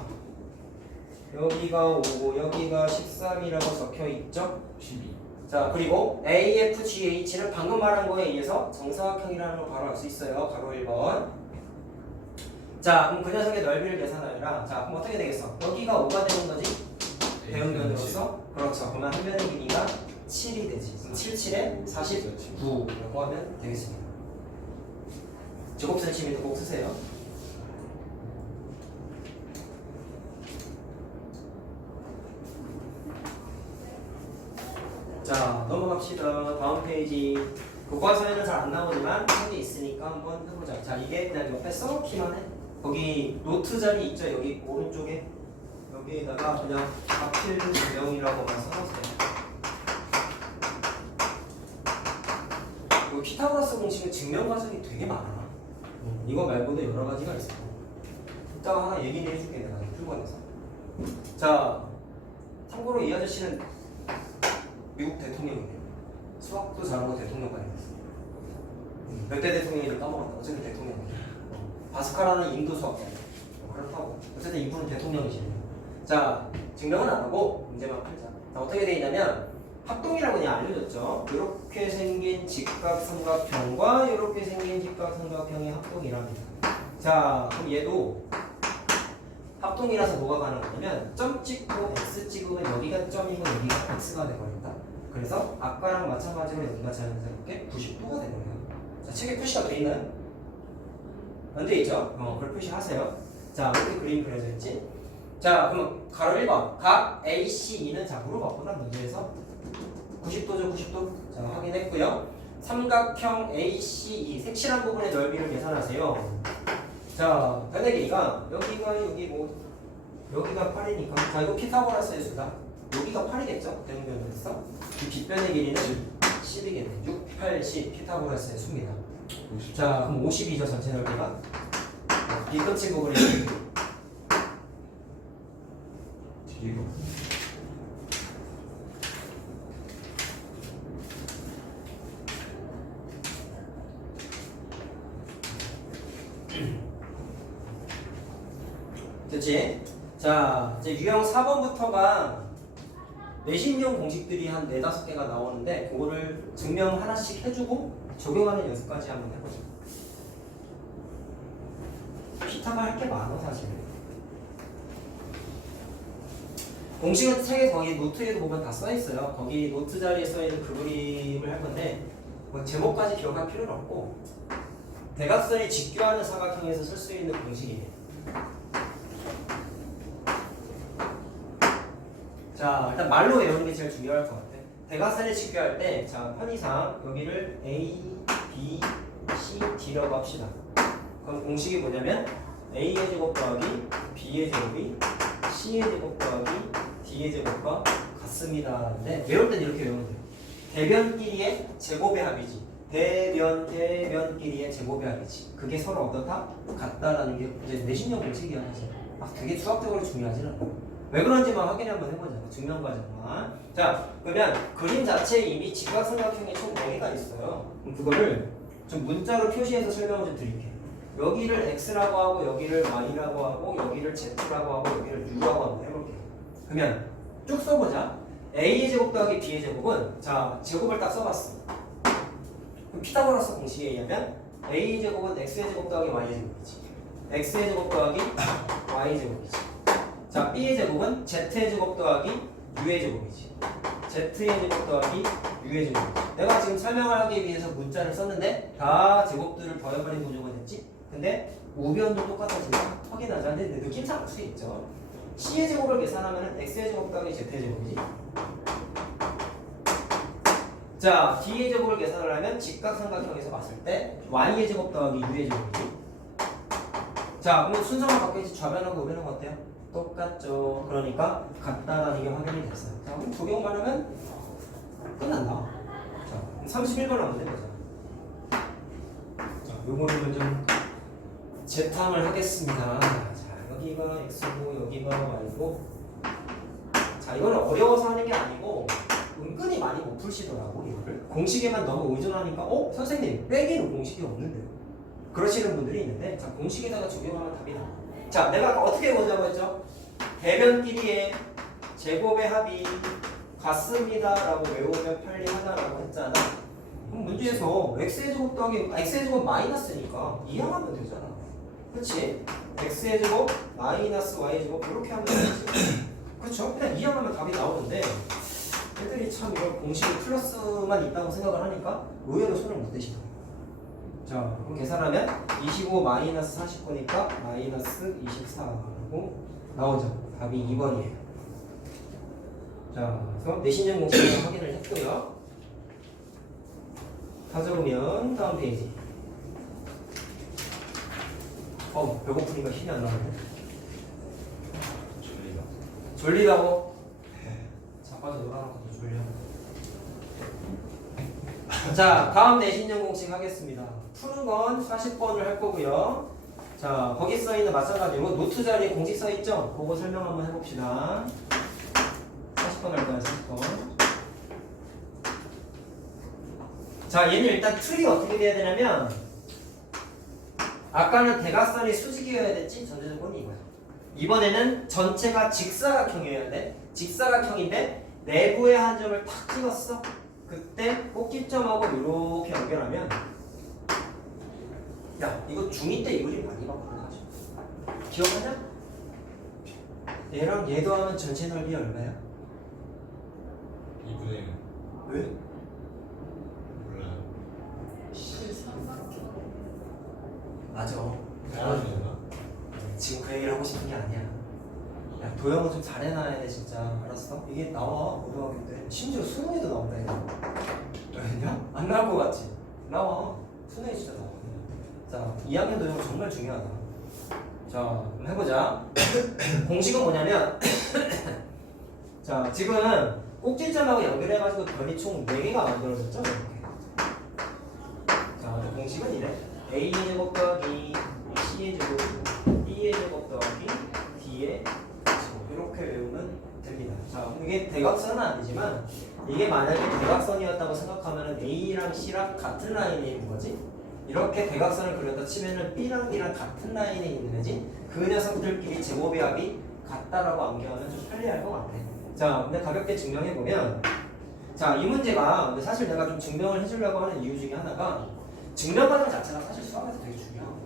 여기가 5고 여기가 13이라고 적혀 있죠? 12. 자, 그리고 AFGH는 방금 말한 거에 의해서 정사각형이라는 걸 바로 알 수 있어요. 가로 1번. 자, 그럼 그 녀석의 넓이를 계산하여라. 자, 그럼 어떻게 되겠어? 여기가 5가 되는 거지? 배운변으로서? 그렇죠. 그러면 한 변의 길이가 7이 되지. 그럼 7, 7에 49라고 하면 되겠습니다. 제곱센티미터 꼭 쓰세요. 자, 넘어갑시다. 다음 페이지. 교과서에는 잘 안 나오지만 책에 있으니까 한번 해보자. 자, 이게 그냥 옆에 써놓기만 해. 거기 노트 자리 있죠? 여기 오른쪽에. 여기에다가 그냥 가필드 증명이라고만 써놓으세요. 이 피타고라스 공식은 증명 과정이 되게 많아. 이거 말고도 여러 가지가 있어. 이따가 하나 얘기를 해줄게 내가 풀번에서. 자, 참고로 이 아저씨는 미국 대통령이에요. 수학도 잘하고 대통령까지 됐어. 몇 대 대통령인지 까먹었다. 어쨌든 대통령이에요. 바스카라는 인도 수학자. 그렇다고. 어쨌든 이분은 대통령이시네요. 자, 증명은 안 하고 문제만 풀자. 자, 어떻게 돼 있냐면 합동이라고 그냥 알려줬죠. 이렇게 생긴 직각삼각형과 이렇게 생긴 직각삼각형이 합동이랍니다. 자, 그럼 얘도 합동이라서 뭐가 가능하냐면 점 찍고 x 찍으면 여기가 점이고 여기가 x가 되버린다. 그래서 아까랑 마찬가지로 여기가 자연스럽게 90도가 되는 거예요. 자, 책에 표시가 돼 있나요? 안 돼 있죠? 그걸 표시하세요. 자, 이렇게 그림 그려져 있지? 자, 그럼 가로 1번 각 ACE는 자 물어봤구나 문제에서 90도죠 90도. 자, 확인했고요. 삼각형 ACE 색칠한 부분의 넓이를 계산하세요. 자, 변해기가 여기가 여기 뭐 여기가 8이니까 자 이거 피타고라스의 수다. 여기가 8이겠죠? 대응변을 했어. 이 빗변의 길이는 10이겠네. 6, 8, 10 피타고라스의 수입니다. 자, 그럼 52죠 전체 넓이가. B끝인 부분이 뒤로. 됐지? 자, 이제 유형 4번부터가 내신용 공식들이 한 4, 5개가 나오는데 그거를 증명 하나씩 해주고 적용하는 연습까지 한번 해보자. 피타가 할 게 많아 사실. 공식은 책에 거기 노트에도 보면 다 써있어요. 거기 노트 자리에 써있는 그 그림을 할 건데 뭐 제목까지 기억할 필요는 없고 대각선이 직교하는 사각형에서 쓸 수 있는 공식이에요. 자, 일단 말로 외우는 게 제일 중요할 것 같아. 대각선에 직교할 때, 자, 편의상 여기를 A, B, C, D라고 합시다. 그럼 공식이 뭐냐면 A의 제곱 더하기 B의 제곱이 C의 제곱 더하기 D의 제곱과 같습니다. 근데 외울 땐 이렇게 외우면 돼요. 대변끼리의 제곱의 합이지. 대변끼리의 제곱의 합이지. 그게 서로 어떻다? 같다라는 게 이제 내신형 공식이야. 사실. 되게 수학적으로 중요하지는 않아. 왜 그런지만 확인 한번 해보자. 증명 과정만. 자, 그러면 그림 자체에 이미 직각삼각형이 총 4개가 있어요. 그럼 그거를 좀 문자로 표시해서 설명을 좀 드릴게요. 여기를 x라고 하고 여기를 y라고 하고 여기를 z라고 하고 여기를 u라고 한번 해볼게요. 그러면 쭉 써보자. a의 제곱 더하기 b의 제곱은 자 제곱을 딱 써봤어. 그럼 피타고라스 공식에 의하면 a의 제곱은 x의 제곱 더하기 y의 제곱이지. x의 제곱 더하기 y의 제곱이지. 자, b의 제곱은 z의 제곱 더하기 u의 제곱이지. z의 제곱 더하기 u의 제곱이지. 내가 지금 설명을 하기 위해서 문자를 썼는데 다 제곱들을 더해버린 구조가 됐지? 근데 우변도 똑같아진다. 확인하자. 근데 느낌상 알 수 있죠. c의 제곱을 계산하면 x의 제곱 더하기 z의 제곱이지. 자, d의 제곱을 계산을 하면 직각삼각형에서 봤을 때 y의 제곱 더하기 u의 제곱이지. 자, 그럼 순서가 바뀌지. 좌변하고 우변하고 어때요? 똑같죠. 그러니까 같다라는 게 확인이 됐어요. 자, 그럼 적용만 하면 끝난다. 자, 31번 한번 해보자. 자, 요거를 좀 재탕을 하겠습니다. 자, 여기가 x고 여기가 y고. 자, 이거는 어려워서 하는 게 아니고 은근히 많이 못 풀시더라고. 이거를 공식에만 너무 의존하니까 선생님 빼기는 공식이 없는데요. 그러시는 분들이 있는데 자, 공식에다가 적용하면 답이 나와. 자, 내가 아까 어떻게 해보자고 했죠? 대변끼리의 제곱의 합이 같습니다 라고 외우면 편리하다라고 했잖아. 그럼 문제에서 x의 제곱 더하기 x의 제곱 마이너스니까 이항하면 되잖아. 그렇지? x의 제곱 마이너스 y의 제곱 이렇게 하면 되지. 그렇죠? 그냥 이항하면 답이 나오는데 애들이 참 이걸 공식이 플러스만 있다고 생각을 하니까 의외로 손을 못 대시더라고요. 자, 그럼 계산하면 25 마이너스 49니까 마이너스 24라고 나오죠. 답이 2번이에요. 자, 그래서 내신형 공식을 확인을 했고요. 다 적으면 다음 페이지. 배고프니까 힘이 안 나오네. 졸리다고? 자빠져 놀아놓고 졸려. 자, 다음 내신형 공식 하겠습니다. 푸는 건 40번을 할 거고요. 자, 거기 써 있는 마찬가지로 노트 자리에 공식 써 있죠? 그거 설명 한번 해봅시다. 40번 할 거야, 40번. 자, 얘는 일단 틀이 어떻게 돼야 되냐면, 아까는 대각선이 수직이어야 됐지? 전제 조건이 이거야. 이번에는 전체가 직사각형이어야 돼. 직사각형인데 내부의 한 점을 탁 찍었어. 그때 꼭지점하고 이렇게 연결하면, 야, 이거 중2 때 이 그림 많이 봤거든. 기억하냐? 얘랑 얘도 하면 전체 넓이 얼마야? 2분의 1. 왜? 몰라요. 맞아. 잘하시나? 지금 그 얘기를 하고 싶은 게 아니야. 야, 도형은 좀 잘해놔야 돼, 진짜. 알았어? 이게 나와, 고등학교 때. 심지어 수능에도 나온다, 이거. 왜냐? 안 나올 것 같지? 나와. 수능에 진짜 나와. 자, 2학년 도형은 정말 중요하다. 자, 그럼 해보자. 공식은 뭐냐면, 자, 지금 꼭지점하고 연결해가지고 변이 총 4개가 만들어졌죠? 이렇게. 자, 공식은 이래. A의 제곱 더하기 C의 제곱, B의 제곱 더하기 D의 제곱. 이렇게 외우면 됩니다. 자, 이게 대각선은 아니지만, 이게 만약에 대각선이었다고 생각하면 A랑 C랑 같은 라인에 있는 거지. 이렇게 대각선을 그렸다 치면은 B랑 D랑 같은 라인에 있는 애지. 그 녀석들끼리 제곱의 합이 같다라고 암기하면 좀 편리할 것 같아. 자, 근데 가볍게 증명해 보면, 자, 이 문제가 근데 사실 내가 좀 증명을 해주려고 하는 이유 중에 하나가 증명 과정 자체가 사실 수학에서 되게 중요하고,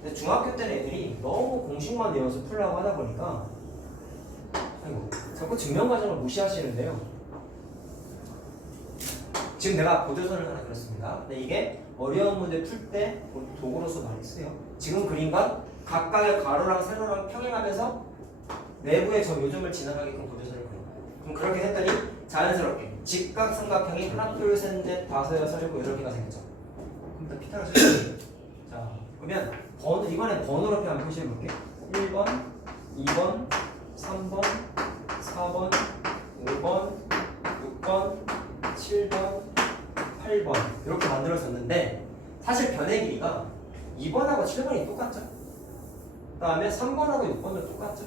근데 중학교 때는 애들이 너무 공식만 외워서 풀려고 하다 보니까, 아이고, 자꾸 증명 과정을 무시하시는데요. 지금 내가 보조선을 하나 그렸습니다. 근데 이게 어려운 문제 풀 때 도구로서 많이 쓰요. 지금 그림과 각각의 가로랑 세로랑 평행하면서 내부의 저 요점을 지나가게끔 보조선을 그려. 그럼 그렇게 했더니 자연스럽게 직각삼각형이 하나, 둘, 셋, 넷, 다섯, 여섯, 일곱 여덟 개가 생겼죠. 그럼 일단 피타고라스. 자, 그러면 이번엔 번호로 한번 표시해 볼게. 1번, 2번, 3번, 4번, 5번, 6번, 7번, 8번 이렇게 만들어졌는데 사실 변의 길이가 2번하고 7번이 똑같죠? 그 다음에 3번하고 6번도 똑같죠?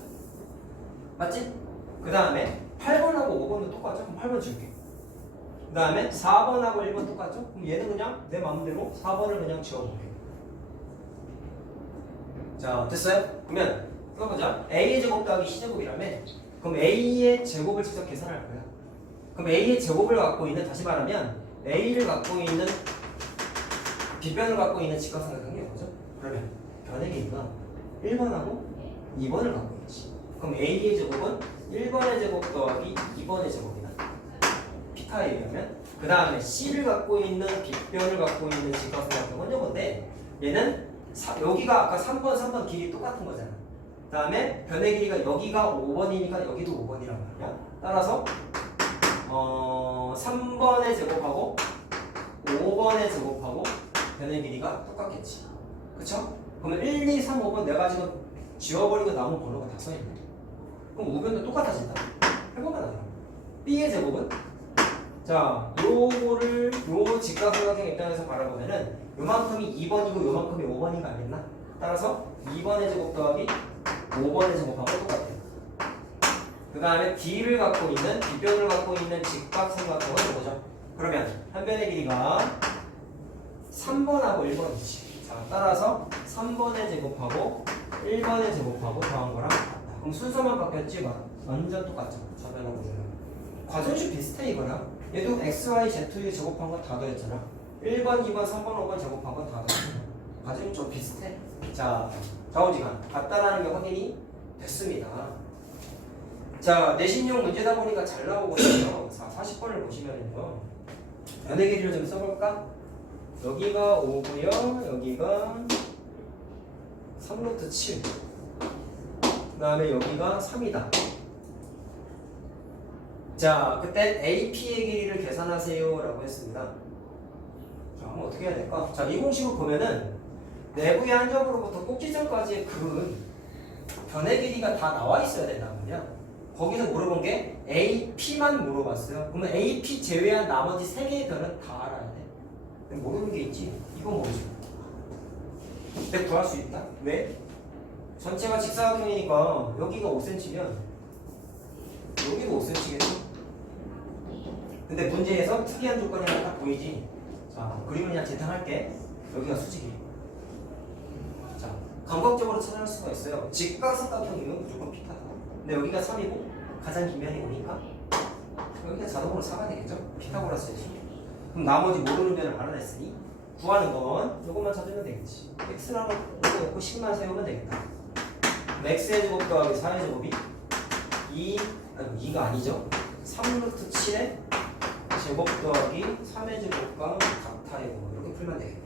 맞지? 그 다음에 8번하고 5번도 똑같죠? 그럼 8번 줄게. 그 다음에 4번하고 1번 똑같죠? 그럼 얘는 그냥 내 마음대로 4번을 그냥 지워볼게. 자, 됐어요? 그러면 써보자. A의 제곱 더하기 C제곱이라며. 그럼 A의 제곱을 직접 계산할 거야. 그럼 A의 제곱을 갖고 있는, 다시 말하면 A를 갖고 있는 빗변을 갖고 있는 직각삼각형이 뭐죠? 그러면 변의 길이가 1번하고 2번을 갖고 있지. 그럼 A의 제곱은 1번의 제곱 더하기 2번의 제곱이다. 피타에 의하면. 그 다음에 C를 갖고 있는 빗변을 갖고 있는 직각삼각형은 요건데 얘는 여기가 아까 3번 길이 똑같은 거잖아. 그 다음에 변의 길이가 여기가 5번이니까 여기도 5번이란 말이야. 따라서 3번의 제곱하고 5번의 제곱하고 변의 길이가 똑같겠지. 그쵸? 그러면 1, 2, 3, 5번 내가 지금 지워버리고 남은 번호가 다 써있네. 그럼 우변도 똑같아진다. 해보면 알아. B의 제곱은 자, 요거를 요 직각삼각형 입장에서 바라보면은 요만큼이 2번이고 요만큼이 5번인가 알겠나? 따라서 2번의 제곱 더하기 5번의 제곱하고 똑같아요. 그 다음에 D를 갖고 있는, 빗변을 갖고 있는 직각삼각형은 뭐죠? 그러면 한 변의 길이가 3번하고 1번이지. 자, 따라서 3번의 제곱하고 1번의 제곱하고 더한 거랑 같다. 그럼 순서만 바뀌었지? 완전 똑같죠. 저변하고 보면. 과정식 비슷해 이거랑. 얘도 x, y, z 제곱한 거 다 더했잖아. 1번, 2번, 3번, 5번 제곱한 거 다 더했잖아. 과정이 좀 비슷해. 자, 좌우지간 같다라는 게 확인이 됐습니다. 자, 내신용 문제다 보니까 잘 나오거든요. 40번을 보시면은요. 변의 길이를 좀 써볼까? 여기가 5고요. 여기가 3루트 7. 그 다음에 여기가 3이다. 자, 그때 AP의 길이를 계산하세요 라고 했습니다. 자, 그럼 어떻게 해야 될까? 자, 이 공식을 보면은 내부의 한 점으로부터 꼭지점까지의 그은 변의 길이가 다 나와 있어야 된단 말이야. 거기서 물어본 게 AP만 물어봤어요. 그러면 AP 제외한 나머지 3개의 변은 다 알아야 돼. 모르는 게 있지. 이건 모르죠. 근데 구할 수 있다. 왜? 전체가 직사각형이니까 여기가 5cm면 여기도 5cm겠죠? 근데 문제에서 특이한 조건이 하나 딱 보이지? 자, 그림을 그냥 재탕할게. 여기가 수직이에요. 자, 감각적으로 찾아낼 수가 있어요. 직각삼각형이면 무조건 피타다. 근데 여기가 3이고 가장 긴 면이 오니까 여기가 자동으로 4가 되겠죠? 피타고라스의 그럼 나머지 모르는 면을 알아냈으니 구하는 건 이것만 찾으면 되겠지. x라는 거 없고 식만 세우면 되겠다. 그럼 x의 제곱 더하기 4의 제곱이 2가 아니죠. 3루트 7의 제곱 더하기 3의 제곱과 같아요. 이렇게 풀면 되겠네.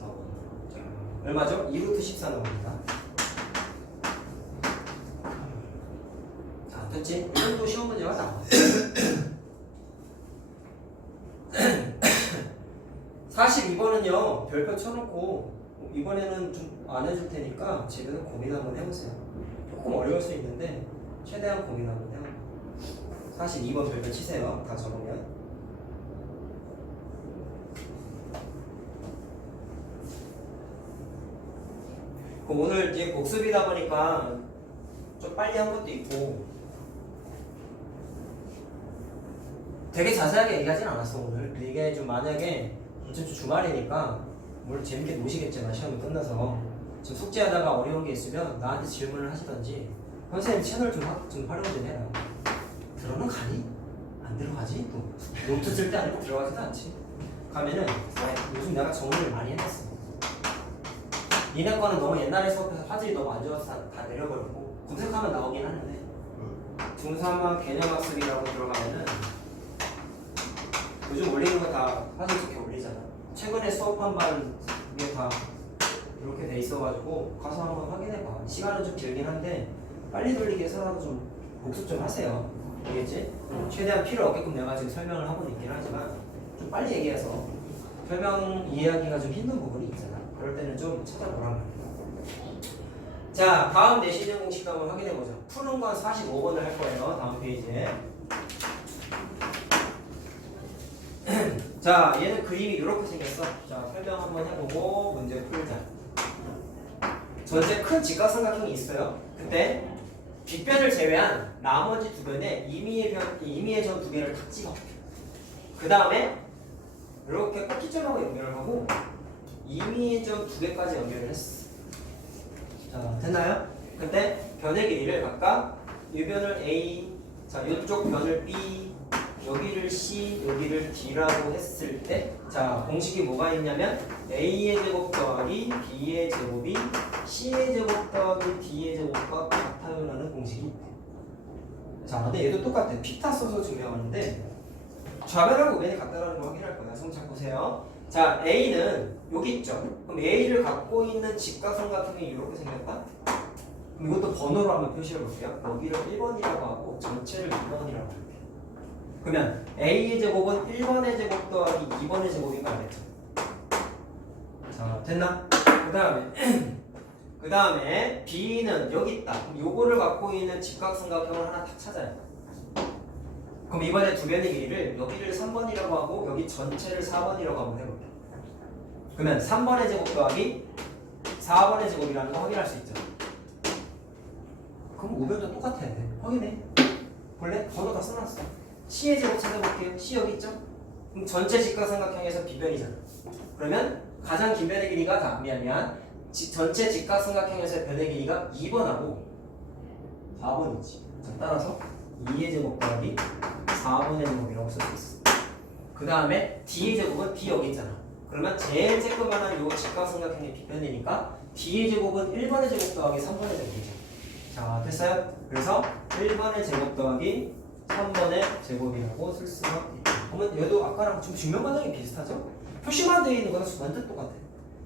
4번. 얼마죠? 2루트 14 나옵니다. 자, 됐지? 이 정도 시험 문제가 나와. 42번은요, 별표 쳐놓고, 이번에는 좀 안 해줄 테니까, 집에서 고민 한번 해보세요. 조금 어려울 수 있는데, 최대한 고민 한번 해요. 42번 별표 치세요. 다 적으면. 그럼 오늘 이제 복습이다 보니까, 좀 빨리 한 것도 있고, 되게 자세하게 얘기하진 않았어, 오늘. 이게 좀 만약에, 어차피 주말이니까, 뭘 재밌게 노시겠지만, 시험이 끝나서. 지금 숙제하다가 어려운 게 있으면, 나한테 질문을 하시던지, 선생님 채널 좀 활용 좀 해라. 들어는 가니? 안 들어가지? 또 노트 쓸 때 아니고 들어가지도 않지. 가면은, 요즘 내가 정리를 많이 해놨어. 니네 거는 너무 옛날에 수업해서 화질이 너무 안 좋아서 다 내려버렸고, 검색하면 나오긴 하는데, 중3학 개념학습이라고 들어가면은, 요즘 올리는 거 다 화질 좋게 올리잖아. 최근에 수업한 반 이게 다 이렇게 돼 있어가지고 가서 한번 확인해봐. 시간은 좀 길긴 한데 빨리 돌리기 위해서라도 좀 복습 좀 하세요. 알겠지? 최대한 필요 없게끔 내가 지금 설명을 하고 있긴 하지만 좀 빨리 얘기해서 설명 이해하기가 좀 힘든 부분이 있잖아. 그럴 때는 좀 찾아보란 말이야. 자, 다음 내시경 공식도 한번 확인해보자. 푸는 건 45번을 할 거예요. 다음 페이지에. 자, 얘는 그림이 이렇게 생겼어. 자, 설명 한번 해보고 문제 풀자. 전체 큰 직각삼각형이 있어요. 근데 빗변을 제외한 나머지 두 변에 임의의 점 두 개를 다 찍어. 그 다음에 이렇게 꼭지점하고 연결을 하고 임의의 점 두 개까지 연결을 했어. 자, 됐나요? 근데 변의 길이를 각각 이 변을 A, 자, 이쪽 변을 B, 여기를 C, 여기를 D라고 했을 때, 자, 공식이 뭐가 있냐면 A의 제곱 더하기 B의 제곱이 C의 제곱 더하기 D의 제곱과 같아요 라는 공식이 있대. 자, 근데 얘도 똑같아. 피타 써서 증명하는데 좌변하고 우변이 같다라는 거 확인할 거야. 손 보세요. 자, A는 여기 있죠. 그럼 A를 갖고 있는 직각삼각형이 이렇게 생겼다. 그럼 이것도 번호로 한번 표시해 볼게요. 여기를 1번이라고 하고 전체를 2번이라고 할게요. 그러면 A의 제곱은 1번의 제곱 더하기 2번의 제곱인 거 알겠죠? 자, 됐나? 그 다음에 B는 여기 있다. 그럼 요거를 갖고 있는 직각삼각형을 하나 다 찾아요. 그럼 이번에 두 변의 길이를 여기를 3번이라고 하고 여기 전체를 4번이라고 한번 해볼게요. 그러면 3번의 제곱 더하기 4번의 제곱이라는 거 확인할 수 있죠? 그럼 우변도 똑같아야 돼. 확인해. 볼래? 번호 다 써놨어. C의 제곱 찾아볼게요. C 여기 있죠? 그럼 전체 직각삼각형에서 B변이잖아. 그러면 가장 긴 변의 길이가 전체 직각삼각형에서의 변의 길이가 2번하고 4번이지. 자, 따라서 2의 제곱 더하기 4번의 제곱이라고 쓸 수 있어. 그 다음에 D의 제곱은 D 여기 있잖아. 그러면 제일 쬐끄만한 요 직각삼각형의 B변이니까 D의 제곱은 1번의 제곱 더하기 3번의 제곱이죠. 자, 됐어요? 그래서 1번의 제곱 더하기 3번의 제곱이라고 쓸 수가 있다. 그러면 얘도 아까랑 지금 증명 과정이 비슷하죠? 표시만 되어 있는 거는 완전 똑같아.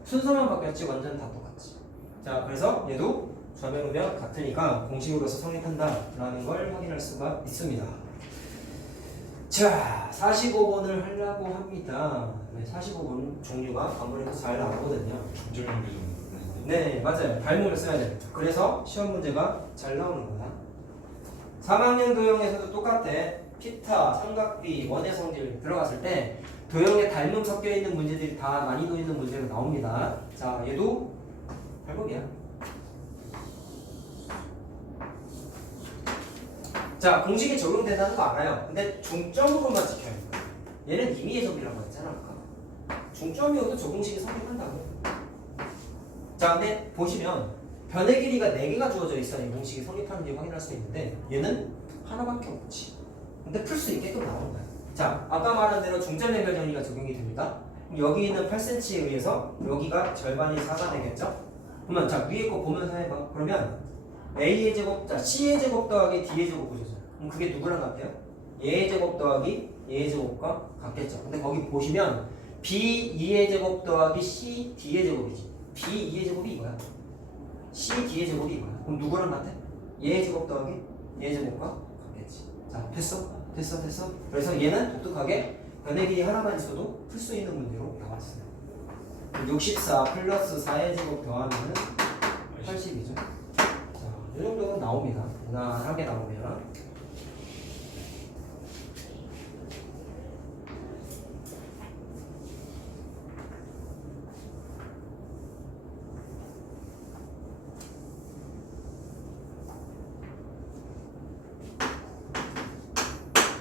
순서만 바뀌었지 완전 다 똑같지. 자, 그래서 얘도 좌변 우변 같으니까 공식으로서 성립한다라는 걸 확인할 수가 있습니다. 자, 45번을 하려고 합니다. 네, 45번 종류가 아무래도 잘 나오거든요. 중절연결 좀. 네, 맞아요. 발목을 써야 됩니다. 그래서 시험 문제가 잘 나오는 거다. 3학년 도형에서도 똑같아. 피타, 삼각비, 원의 성질 들어갔을 때 도형에 닮음 섞여 있는 문제들이 다 난이도 있는 문제가 나옵니다. 자, 얘도 발법이야. 자, 공식이 적용된다는 거 알아요. 근데 중점으로만 지켜야 돼. 얘는 임의의 적이라고 했잖아. 아까. 중점이어도 저 공식이 성립한다고. 자, 근데 보시면 변의 길이가 4개가 주어져 있어야 이 공식이 성립하는지 확인할 수 있는데 얘는 하나밖에 없지. 근데 풀 수 있게끔 나오는 거야. 자, 아까 말한 대로 중점 연결 정리가 적용이 됩니다. 그럼 여기 있는 8cm에 의해서 여기가 절반이 4가 되겠죠? 그러면 자, 위에 거 보면서 해봐. 그러면 A의 제곱, 자, C의 제곱 더하기 D의 제곱 보셨죠? 그럼 그게 누구랑 같아요? 얘의 제곱 더하기 얘의 제곱과 같겠죠. 근데 거기 보시면 B2의 제곱 더하기 C, D의 제곱이지. B2의 제곱이 이거야. C, D의 제곱이 이거야. 그럼 누구랑 같아? 얘의 제곱 더하기 얘의 제곱과 같겠지. 자, 됐어? 됐어? 그래서 얘는 독특하게 변의 길이 하나만 있어도 풀 수 있는 문제로 나왔어요. 64 플러스 4의 제곱 더하면 80이죠. 자, 이 정도는 나옵니다. 무난하게 나오면.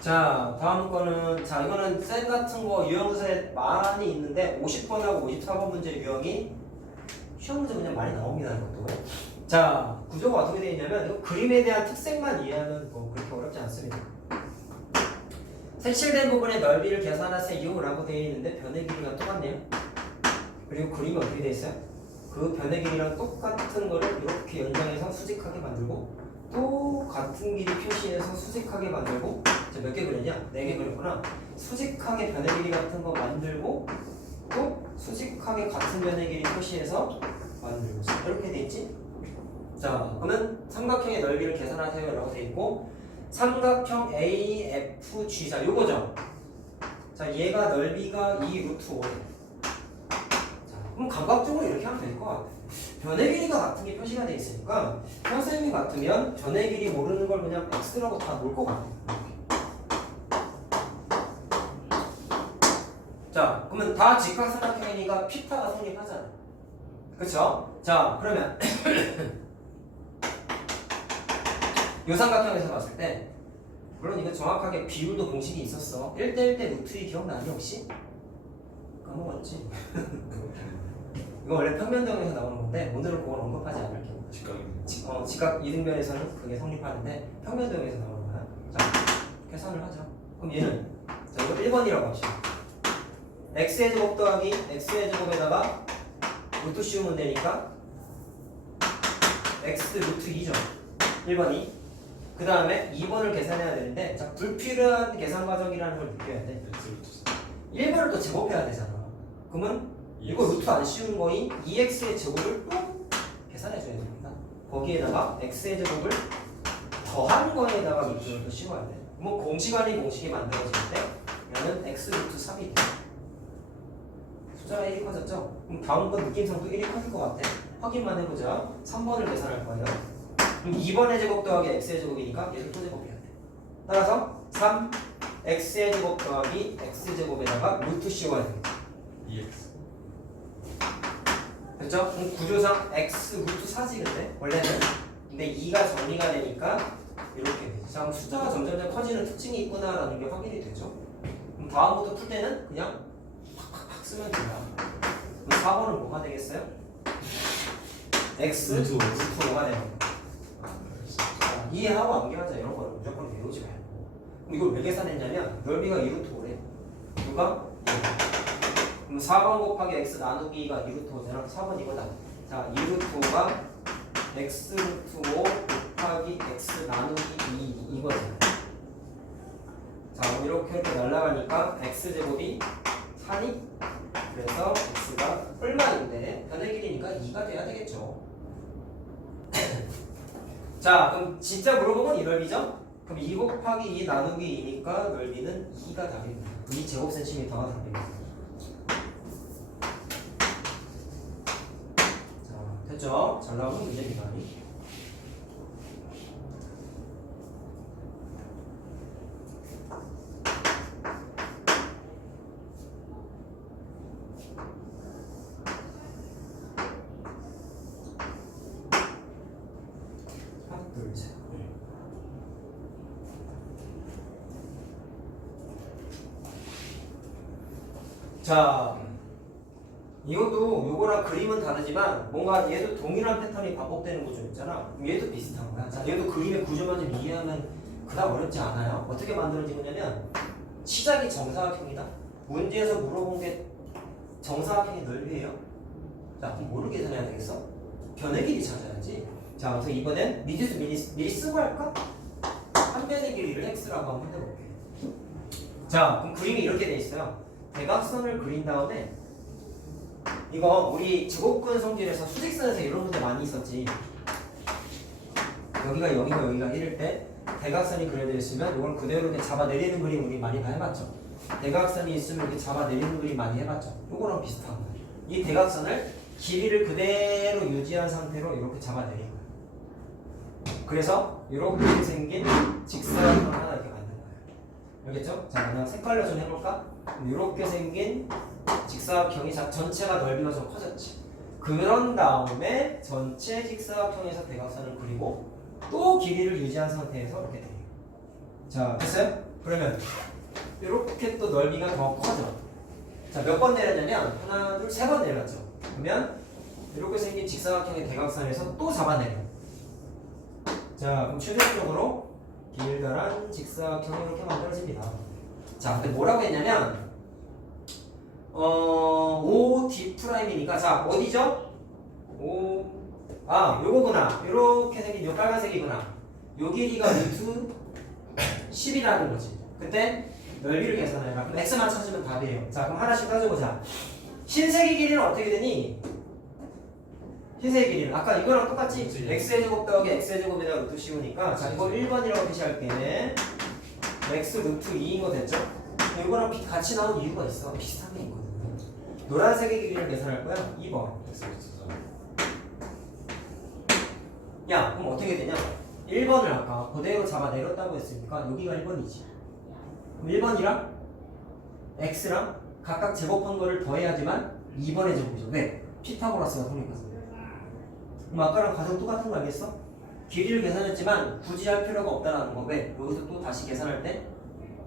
자, 다음 거는, 자, 이거는 쌤 같은 거 유형세 많이 있는데 50번하고 54번 문제 유형이 시험 문제 그냥 많이 나옵니다. 이것도. 자, 구조가 어떻게 되어 있냐면 이거 그림에 대한 특색만 이해하면 뭐 그렇게 어렵지 않습니다. 색칠된 부분의 넓이를 계산하세요라고 되어 있는데 변의 길이가 똑같네요. 그리고 그림이 어떻게 되어 있어요? 그 변의 길이랑 똑같은 거를 이렇게 연장해서 수직하게 만들고 또 같은 길이 표시해서 수직하게 만들고 몇 개 그렸냐? 4개 그렸구나. 수직하게 변의 길이 같은 거 만들고 또 수직하게 같은 변의 길이 표시해서 만들고 이렇게 돼 있지? 자, 그러면 삼각형의 넓이를 계산하세요 라고 돼 있고 삼각형 AFG 자, 요거죠? 자, 얘가 넓이가 2 루트 5래. 자, 그럼 감각적으로 이렇게 하면 될 것 같아. 변의 길이가 같은 게 표시가 돼 있으니까 선생님이 같으면 변의 길이 모르는 걸 그냥 X라고 다 놓을 것 같아. 자, 그러면 다 직각삼각형이니까 피타가 성립하잖아. 그쵸? 자, 그러면 이 삼각형에서 봤을 때 물론 이거 정확하게 비율도 공식이 있었어. 1대1 대 루트 2 기억나니 혹시? 까먹었지? 이거 원래 평면도형에서 나오는 건데 오늘은 그걸 언급하지 않을게요. 직각 이등변에서는 그게 성립하는데 평면도형에서 나오는 거야. 자, 계산을 하자. 그럼 얘는 자, 이거 1번이라고 합시다. x의 제곱 더하기 x의 제곱에다가 루트 씌우면 되니까 x 루트 2죠. 1번이. 그 다음에 2번을 계산해야 되는데 자, 불필요한 계산 과정이라는 걸 느껴야 돼. 1번을 또 제곱해야 되잖아. 그러면 이거 루트 안 씌우는 거니 2x의 제곱을 또 계산해 줘야 됩니다. 거기에다가 x의 제곱을 더한 거에다가 루트를 또 씌워야 돼. 그러면 공식 아닌 공식이 만들어질 때 얘는 x 루트 3이 돼. 숫자가 1이 커졌죠? 그럼 다음 건 느낌상도 1이 커질 것 같아. 확인만 해보자. 3번을 계산할 거예요. 그럼 2번의 제곱 더하기 x의 제곱이니까 얘를 또 제곱해야 돼. 따라서 3 x의 제곱 더하기 x 제곱에다가 루트 씌워야 됩니다. 2x 됐죠? 그럼 구조상 x 루트 4지 원래는. 근데 2가 정리가 되니까 이렇게 되죠. 자, 그럼 숫자가 점점 커지는 특징이 있구나라는 게 확인이 되죠. 그럼 다음부터 풀 때는 그냥 팍팍팍 쓰면 된다. 그럼 4번은 뭐가 되겠어요? x 루트 5가 되는 거. 자, 이해하고 암기하자. 이런 거는 무조건 외우지 말고. 그럼 이걸 왜 계산했냐면 넓이가 2 루트 5래. 누가? 그럼 4번 곱하기 x 나누기가 2 루트 5잖아. 4번 이거다. 자, 2 루트 5가 x 루트 5 곱하기 x 나누기 2 이거지. 자, 그럼 이렇게 날아가니까 x제곱이 4니? 그래서 x가 얼마인데 변의 길이니까 2가 돼야 되겠죠. 자, 그럼 진짜 물어보면 이 넓이죠? 그럼 2 곱하기 2 나누기 2니까 넓이는 2가 답입니다. 2 제곱센티미터가 답입니다. 자, 됐죠? 잘 나오는 문제입니다. 둘, 셋. 자, 이것도 요거랑 그림은 다르지만 뭔가 얘도 동일한 패턴이 반복되는 구조 있잖아. 얘도 비슷한 거야. 자, 얘도 그림의 구조만 좀 이해하면 그닥 어렵지 않아요. 어떻게 만들어진 거냐면 시작이 정사각형이다. 문제에서 물어본 게 정사각형의 넓이에요. 자, 그럼 뭐를 계산해야 되겠어? 변의 길이 찾아야지. 자, 그래서 이번엔 미지수 미리 쓰고 할까? 한 변의 길이를 x라고 한번 해볼게. 자, 그럼 그림이 이렇게 돼 있어요. 대각선을 그린 다음에 이거 우리 제곱근 성질에서 수직선에서 이런 문제 많이 있었지. 여기가 0이고 여기가 1일 때 대각선이 그려져 있으면 이걸 그대로 이렇게 잡아내리는 그림 우리 많이 다 해봤죠. 대각선이 있으면 이렇게 잡아내리는 그림 많이 해봤죠. 요거랑 비슷한 거예요. 이 대각선을 길이를 그대로 유지한 상태로 이렇게 잡아내린 거예요. 그래서 이렇게 생긴 직사각형 하나 이렇게 만든 거예요. 알겠죠? 자, 그냥 색깔로 좀 해볼까? 이렇게 생긴 직사각형이 전체가 넓이가 좀 커졌지. 그런 다음에 전체 직사각형에서 대각선을 그리고 또 길이를 유지한 상태에서 이렇게 돼요. 자, 됐어요? 그러면 이렇게 또 넓이가 더 커져. 자, 몇 번 내렸냐면 하나, 둘, 세 번 내렸죠. 그러면 이렇게 생긴 직사각형의 대각선에서 또 잡아내려. 자, 그럼 최종적으로 길다란 직사각형이 이렇게 만들어집니다. 자, 근데 뭐라고 했냐면 OD'이니까 자, 어디죠? 요거구나. 요렇게 생긴 요 빨간색이구나. 요 길이가 루트 10이라는 거지. 그때 넓이를 계산해라. 그럼 x만 찾으면 답이에요. 자, 그럼 하나씩 따져보자. 흰색의 길이는 어떻게 되니? 흰색의 길이는 아까 이거랑 똑같지? x의 제곱 더하기 x의 제곱에다가 루트 씌우니까 자, 이거 1번이라고 표시할게. x 루트 2인 거 됐죠? 이거랑 같이 나온 이유가 있어. 비슷한 게 있거든. 노란색의 길이를 계산할 거야. 2번. 야, 그럼 어떻게 되냐? 1번을 아까 그대로 잡아 내렸다고 했으니까 여기가 1번이지. 그럼 1번이랑 x랑 각각 제곱한 거를 더해야지만 2번의 제곱이죠. 왜? 피타고라스가 성립했어. 그럼 아까랑 가장 똑같은 거 알겠어? 길이를 계산했지만 굳이 할 필요가 없다는 거. 왜? 여기서 또 다시 계산할 때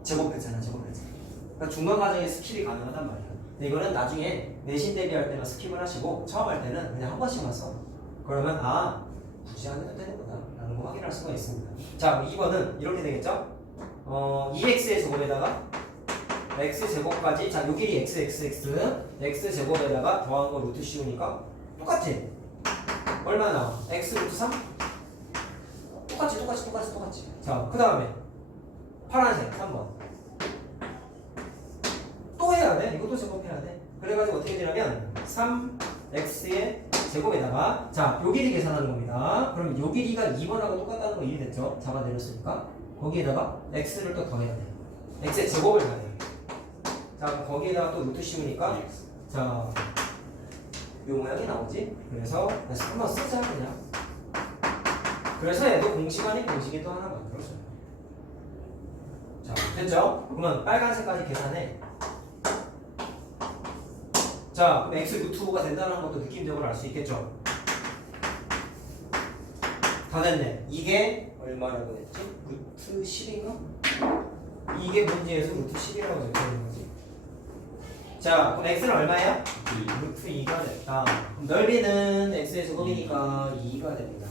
제곱했잖아. 그러니까 중간 과정에 스킵이 가능하단 말이야. 근데 이거는 나중에 내신 대비할 때만 스킵을 하시고 처음 할 때는 그냥 한 번씩만 써. 그러면 굳이 안 해도 되는구나 라는 거 확인할 수가 있습니다. 자, 2번은 이렇게 되겠죠? 2x의 제곱에다가 x제곱까지, 자, 요 길이 x제곱에다가 더한 거 루트 씌우니까 똑같지? 얼마 나와? x 루트 3? 똑같이. 자, 그 다음에 파란색 3번 또 해야 돼. 이것도 제곱해야 돼. 그래가지고 어떻게 되냐면 3x의 제곱에다가 자, 요 길이 계산하는 겁니다. 그럼 요 길이가 2번하고 똑같다는 거 이해됐죠? 잡아내렸으니까 거기에다가 x를 또 더해야 돼. x의 제곱을 더해야 돼. 자, 그럼 거기에다가 또 루트 씌우니까 자, 요 모양이 나오지? 그래서 한번 쓰자 그냥. 그래서 얘도 공식 아닌 공식이 또 하나 만들어줘요. 자, 됐죠? 그러면 빨간색까지 계산해. 자, 그럼 x 루트 5가 된다는 것도 느낌적으로 알 수 있겠죠? 다 됐네. 이게 얼마라고 했지? 루트 10인가? 이게 문제에서 루트 10이라고 적혀있는 거지. 자, 그럼 x는 얼마예요? 루트 2가 됐다. 그럼 넓이는 x의 제곱이니까 2가 됩니다.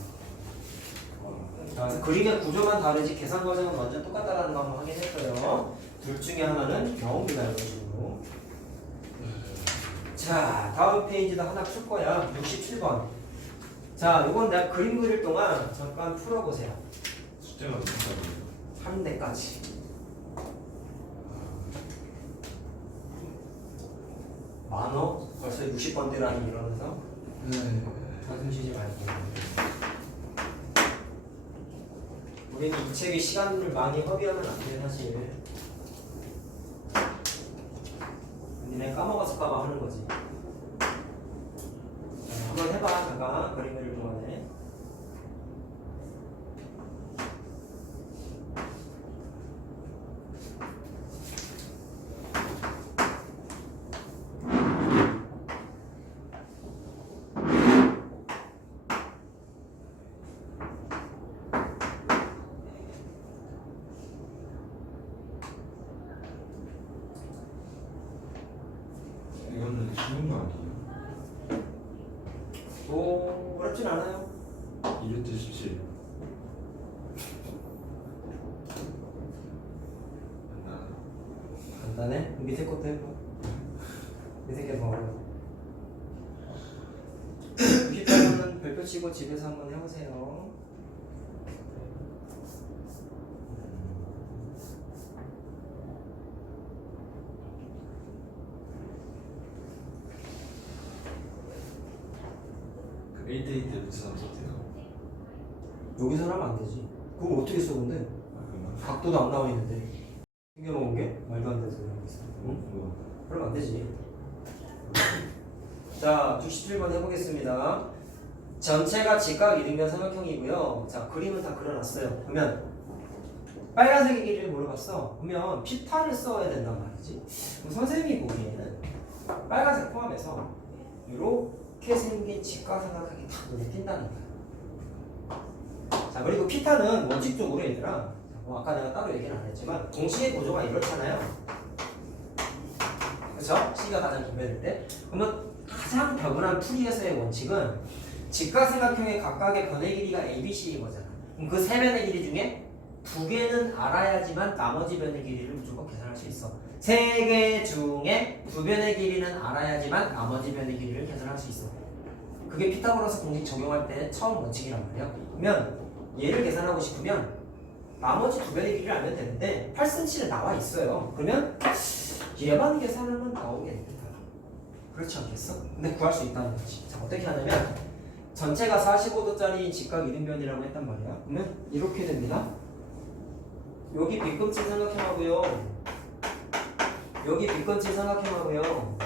자, 그래서 그림의 구조만 다르지 계산 과정은 완전 똑같다라는 거 한번 확인했어요. 둘 중에 하나는 나옵니다. 이런 식으로. 자, 다음 페이지도 하나 풀 거야. 67번. 자, 이건 내가 그림 그릴 동안 잠깐 풀어보세요. 숫자가 몇 개까지? 한 대까지. 만호? 벌써 60번대라니 이러면서 한숨 쉬지 말고. 우리는 이 책에 시간을 많이 허비하면 안 돼, 사실. 니네 까먹었을까봐 하는 거지. 한번 해봐, 잠깐. 그림 그릴 동안에. 쉬운 거 아니에요? 뭐 어렵진 않아요. 2루트 17 간단해? 밑에 것도 해봐. 밑에 게 더 어려워. 98번은 별표 치고 집에서 한번 해보세요. 그 1대2 때 루트 3 써도 돼요? 여기서는 하면 안 되지. 그거 어떻게 써 근데? 아 그만 각도도 안 나와 있는데. 생겨놓은 게? 말도 안 되는 소리 하고 있어. 응? 뭐 그러면 안 되지. 자, 67번 해보겠습니다. 전체가 직각 이등변 삼각형이고요. 자, 그림은 다 그려놨어요. 그러면 빨간색의 길이를 물어봤어. 그러면 피타를 써야 된단 말이지. 그럼 선생님이 보기에는 빨간색 포함해서 이렇게 생긴 직각 삼각형이 딱 눈에 띈다는 거야. 자, 그리고 피타는 원칙적으로 얘들아, 뭐 아까 내가 따로 얘기는 안 했지만 동시의 구조가 이렇잖아요. 그렇죠? C가 가장 긴면일 때. 그러면 가장 벽은한 풀이에서의 원칙은 직각삼각형의 각각의 변의 길이가 ABC인 거잖아. 그럼 그 세 변의 길이 중에 두 개는 알아야지만 나머지 변의 길이를 무조건 계산할 수 있어. 세 개 중에 두 변의 길이는 알아야지만 나머지 변의 길이를 계산할 수 있어. 그게 피타고라스 공식 적용할 때 처음 원칙이란 말이야. 그러면 얘를 계산하고 싶으면 나머지 두 변의 길이를 알면 되는데 8cm는 나와 있어요. 그러면 얘만 계산하면 나오겠다. 그렇지 않겠어? 근데 구할 수 있다는 거지. 자, 어떻게 하냐면 전체가 45도짜리 직각 이등변이라고 했단 말이야. 그러면 이렇게 됩니다. 여기 빗금칠 삼각형하고요. 여기 빗금칠 삼각형하고요.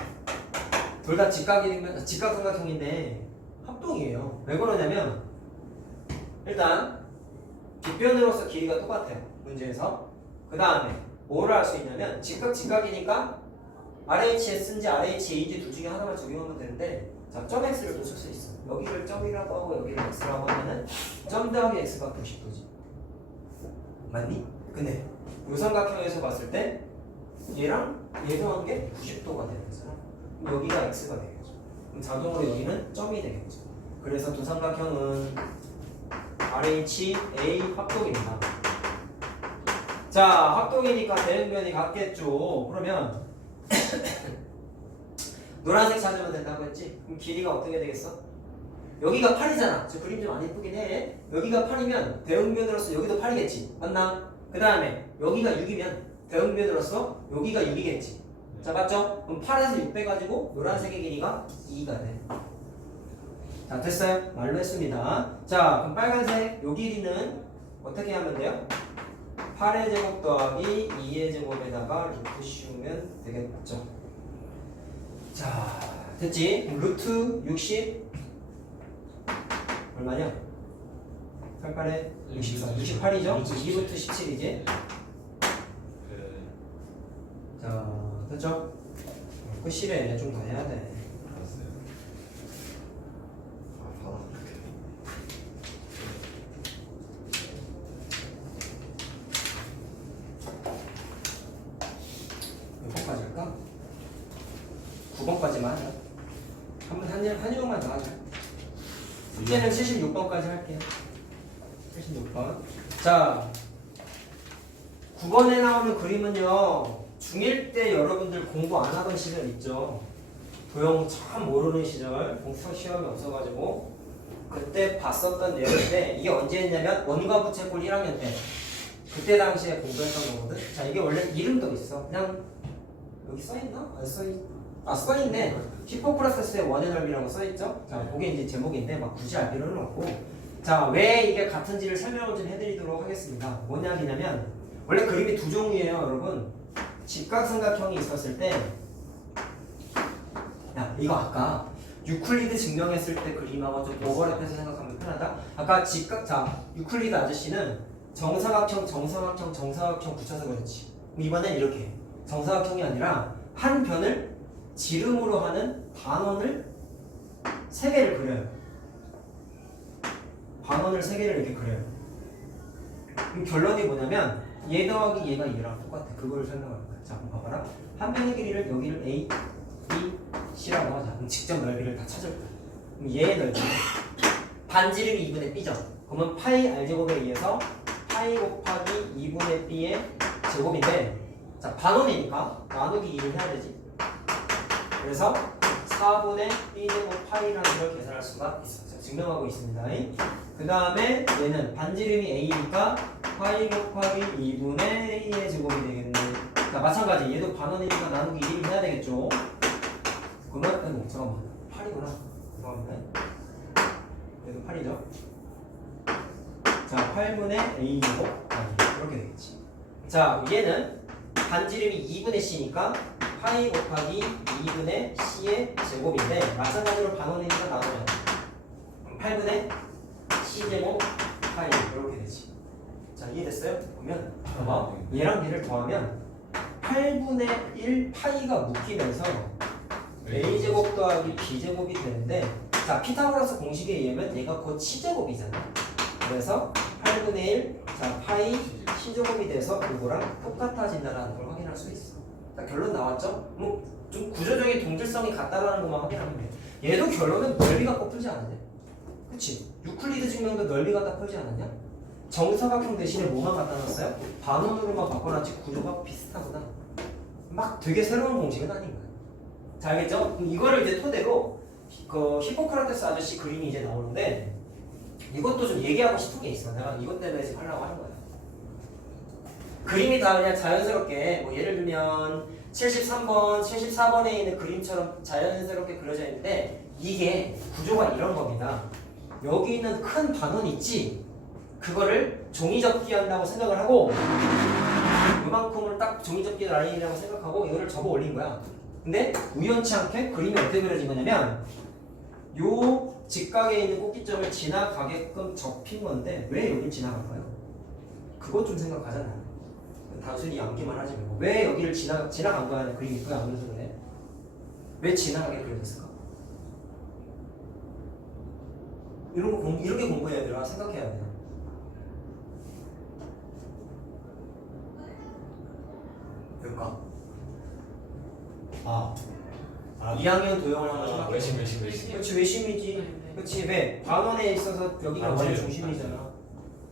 둘 다 직각 이등변, 직각 삼각형인데 합동이에요. 왜 그러냐면 일단 빗변으로서 길이가 똑같아요. 문제에서. 그 다음에 뭐를 할 수 있냐면 직각이니까 RHS인지 RHA인지 둘 중에 하나만 적용하면 되는데 자, 점 X를 또 쓸 수 있어. 여기를 점이라고 하고 여기를 X라고 하면은 점 더하기 X가 90도지. 맞니? 근데 요 삼각형에서 봤을 때 얘랑 얘 더한 게 90도가 되는 거잖아. 그럼 여기가 X가 되겠죠. 그럼 자동으로 여기는 점이 되겠죠. 그래서 두 삼각형은 RHA 합동입니다. 자, 합동이니까 대응변이 같겠죠. 그러면 노란색 찾으면 된다고 했지? 그럼 길이가 어떻게 되겠어? 여기가 8이잖아. 저 그림 좀 안 예쁘긴 해. 여기가 8이면 대응변으로서 여기도 8이겠지. 맞나? 그 다음에 여기가 6이면 대응변으로서 여기가 6이겠지. 자, 맞죠? 그럼 8에서 6 빼가지고 노란색의 길이가 2가 돼. 자, 됐어요? 말로 했습니다. 자, 그럼 빨간색 요 길이는 어떻게 하면 돼요? 8의 제곱 더하기 2의 제곱에다가 루트 씌우면 되겠죠. 자, 됐지? 그럼 루트 60 얼마냐? 88에 64, 68이죠? 2루트 17이지? 자, 됐죠? 끝이래. 좀 더 해야 돼. 알았어요. 아, 봐라. 몇 번까지 할까? 9번까지만 하자. 한 유형만 더 하자. 숙제는 76번까지 할게요. 76번. 자, 9번에 나오는 그림은요, 중1 때 여러분들 공부 안 하던 시절 있죠. 도형 참 모르는 시절, 공사 시험이 없어가지고 그때 봤었던 내용인데 이게 언제 했냐면 원과 부채꼴 1학년 때 그때 당시에 공부했던 거거든. 자, 이게 원래 이름도 있어. 그냥 여기 써있나? 써있네. 히포크라테스의 원의 넓이라고 써있죠? 자, 그게 이제 제목인데 막 굳이 알 필요는 없고. 자, 왜 이게 같은지를 설명을 좀 해드리도록 하겠습니다. 뭐냐 하냐면 원래 그림이 두 종류예요, 여러분. 직각삼각형이 있었을 때, 야, 이거 아까 유클리드 증명했을 때 그림하고 좀 오버랩해서 생각하면 편하다. 아까 자, 유클리드 아저씨는 정사각형 붙여서 그랬지. 이번엔 이렇게 정사각형이 아니라 한 변을 지름으로 하는 반원을 3개를 그려요. 반원을 3개를 이렇게 그려요. 그럼 결론이 뭐냐면 얘 더하기 얘가 얘랑 똑같아. 그걸 설명할 거야. 자, 한번 봐봐라. 한 변의 길이를 여기를 A, B, C라고 하자. 그럼 직접 넓이를 다 찾을 거야. 그럼 얘의 넓이 반지름이 2분의 B죠. 그러면 파이 R제곱에 의해서 파이 곱하기 2분의 B의 제곱인데 자 반원이니까 나누기 2를 해야 되지. 그래서 4분의 B제곱 파이라는 걸 계산할 수가 있어. 자, 증명하고 있습니다. 그 다음에 얘는 반지름이 A니까 파이 곱하기 2분의 A의 제곱이 되겠네. 자 마찬가지 얘도 반원이니까 나누기 2를 해야 되겠죠. 그러면 아이고 잠깐만 8이구나. 죄송합니다. 얘도 8이죠. 자 8분의 A제곱 이렇게 되겠지. 자 얘는 반지름이 2분의 C니까 파이 곱하기 2분의 C의 제곱인데 마찬가지로 반원이니까 나누면 8분의 C제곱 파이 이렇게 되지. 자 이해됐어요? 보면 봐봐 얘랑 얘를 더하면 8분의 1 파이가 묶이면서 A제곱 더하기 B제곱이 되는데 자 피타고라스 공식에 의하면 얘가 곧 C제곱이잖아. 그래서 8분의 1 자 파이 C제곱이 돼서 이거랑 똑같아진다는 걸 확인할 수 있어. 자, 결론 나왔죠? 좀 구조적인 동질성이 같다라는 것만 확인하면 돼. 얘도 결론은 넓이가 꼭 풀지 않았냐? 그치? 유클리드 증명도 넓이 갖다 풀지 않았냐? 정사각형 대신에 뭐만 갖다 놨어요? 반원으로만 바꿔놨지 구조가 비슷하구나. 막 되게 새로운 공식은 아닌 거야. 자 알겠죠? 그럼 이거를 이제 토대로 그 히포크라테스 아저씨 그림이 이제 나오는데 이것도 좀 얘기하고 싶은 게 있어. 내가 이것 때문에 지금 하려고 하는 거야. 그림이 다 그냥 자연스럽게 뭐 예를 들면 73번, 74번에 있는 그림처럼 자연스럽게 그려져 있는데 이게 구조가 이런 겁니다. 여기 있는 큰 반원 있지? 그거를 종이접기 한다고 생각을 하고 이만큼을 딱 종이접기 라인이라고 생각하고 이거를 접어 올린 거야. 근데 우연치 않게 그림이 어떻게 그려진 거냐면 요 직각에 있는 꼭지점을 지나가게끔 접힌 건데 왜 여길 지나갈까요? 그것 좀 생각하잖아. 단순히 암기만 하지 말고 왜 여기를 지나간 거야? 그림이 이쁘게 안 그려서 그래? 왜 지나가게 그려졌을까? 이렇게 공부해야 되나 생각해야 돼요. 왜일까? 2학년 도형을 한번 생각해. 외심. 그렇지 외심이지. 그렇지 왜? 반원에 있어서 여기가 원의 중심이잖아.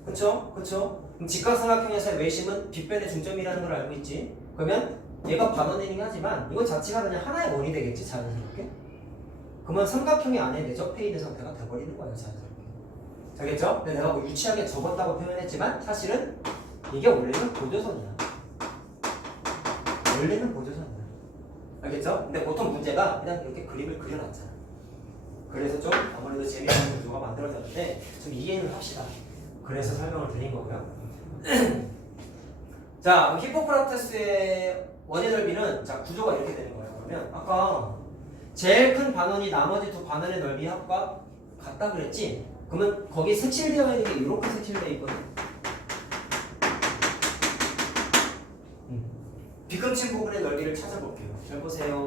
그렇죠? 그럼 직각삼각형에서의 외심은 빗변의 중점이라는 걸 알고 있지. 그러면 얘가 반원이긴 하지만 이거 자체가 그냥 하나의 원이 되겠지 자연스럽게. 그러면 삼각형이 안에 내접해 있는 상태가 돼버리는 거예요 자연스럽게. 알겠죠? 근데 내가 뭐 유치하게 접었다고 표현했지만 사실은 이게 원래는 보조선이야. 알겠죠? 근데 보통 문제가 그냥 이렇게 그림을 그려놨잖아. 그래서 좀 아무래도 재미있는 구조가 만들어졌는데 좀 이해를 합시다. 그래서 설명을 드린 거고요. 자, 히포크라테스의 원의 넓이는 자 구조가 이렇게 되는 거예요. 그러면 아까 제일 큰 반원이 나머지 두 반원의 넓이 합과 같다 그랬지? 그러면 거기 색칠되어 있는 게 이렇게 색칠되어 있거든. 비금친 부분의 넓이를 찾아볼게요. 잘 보세요.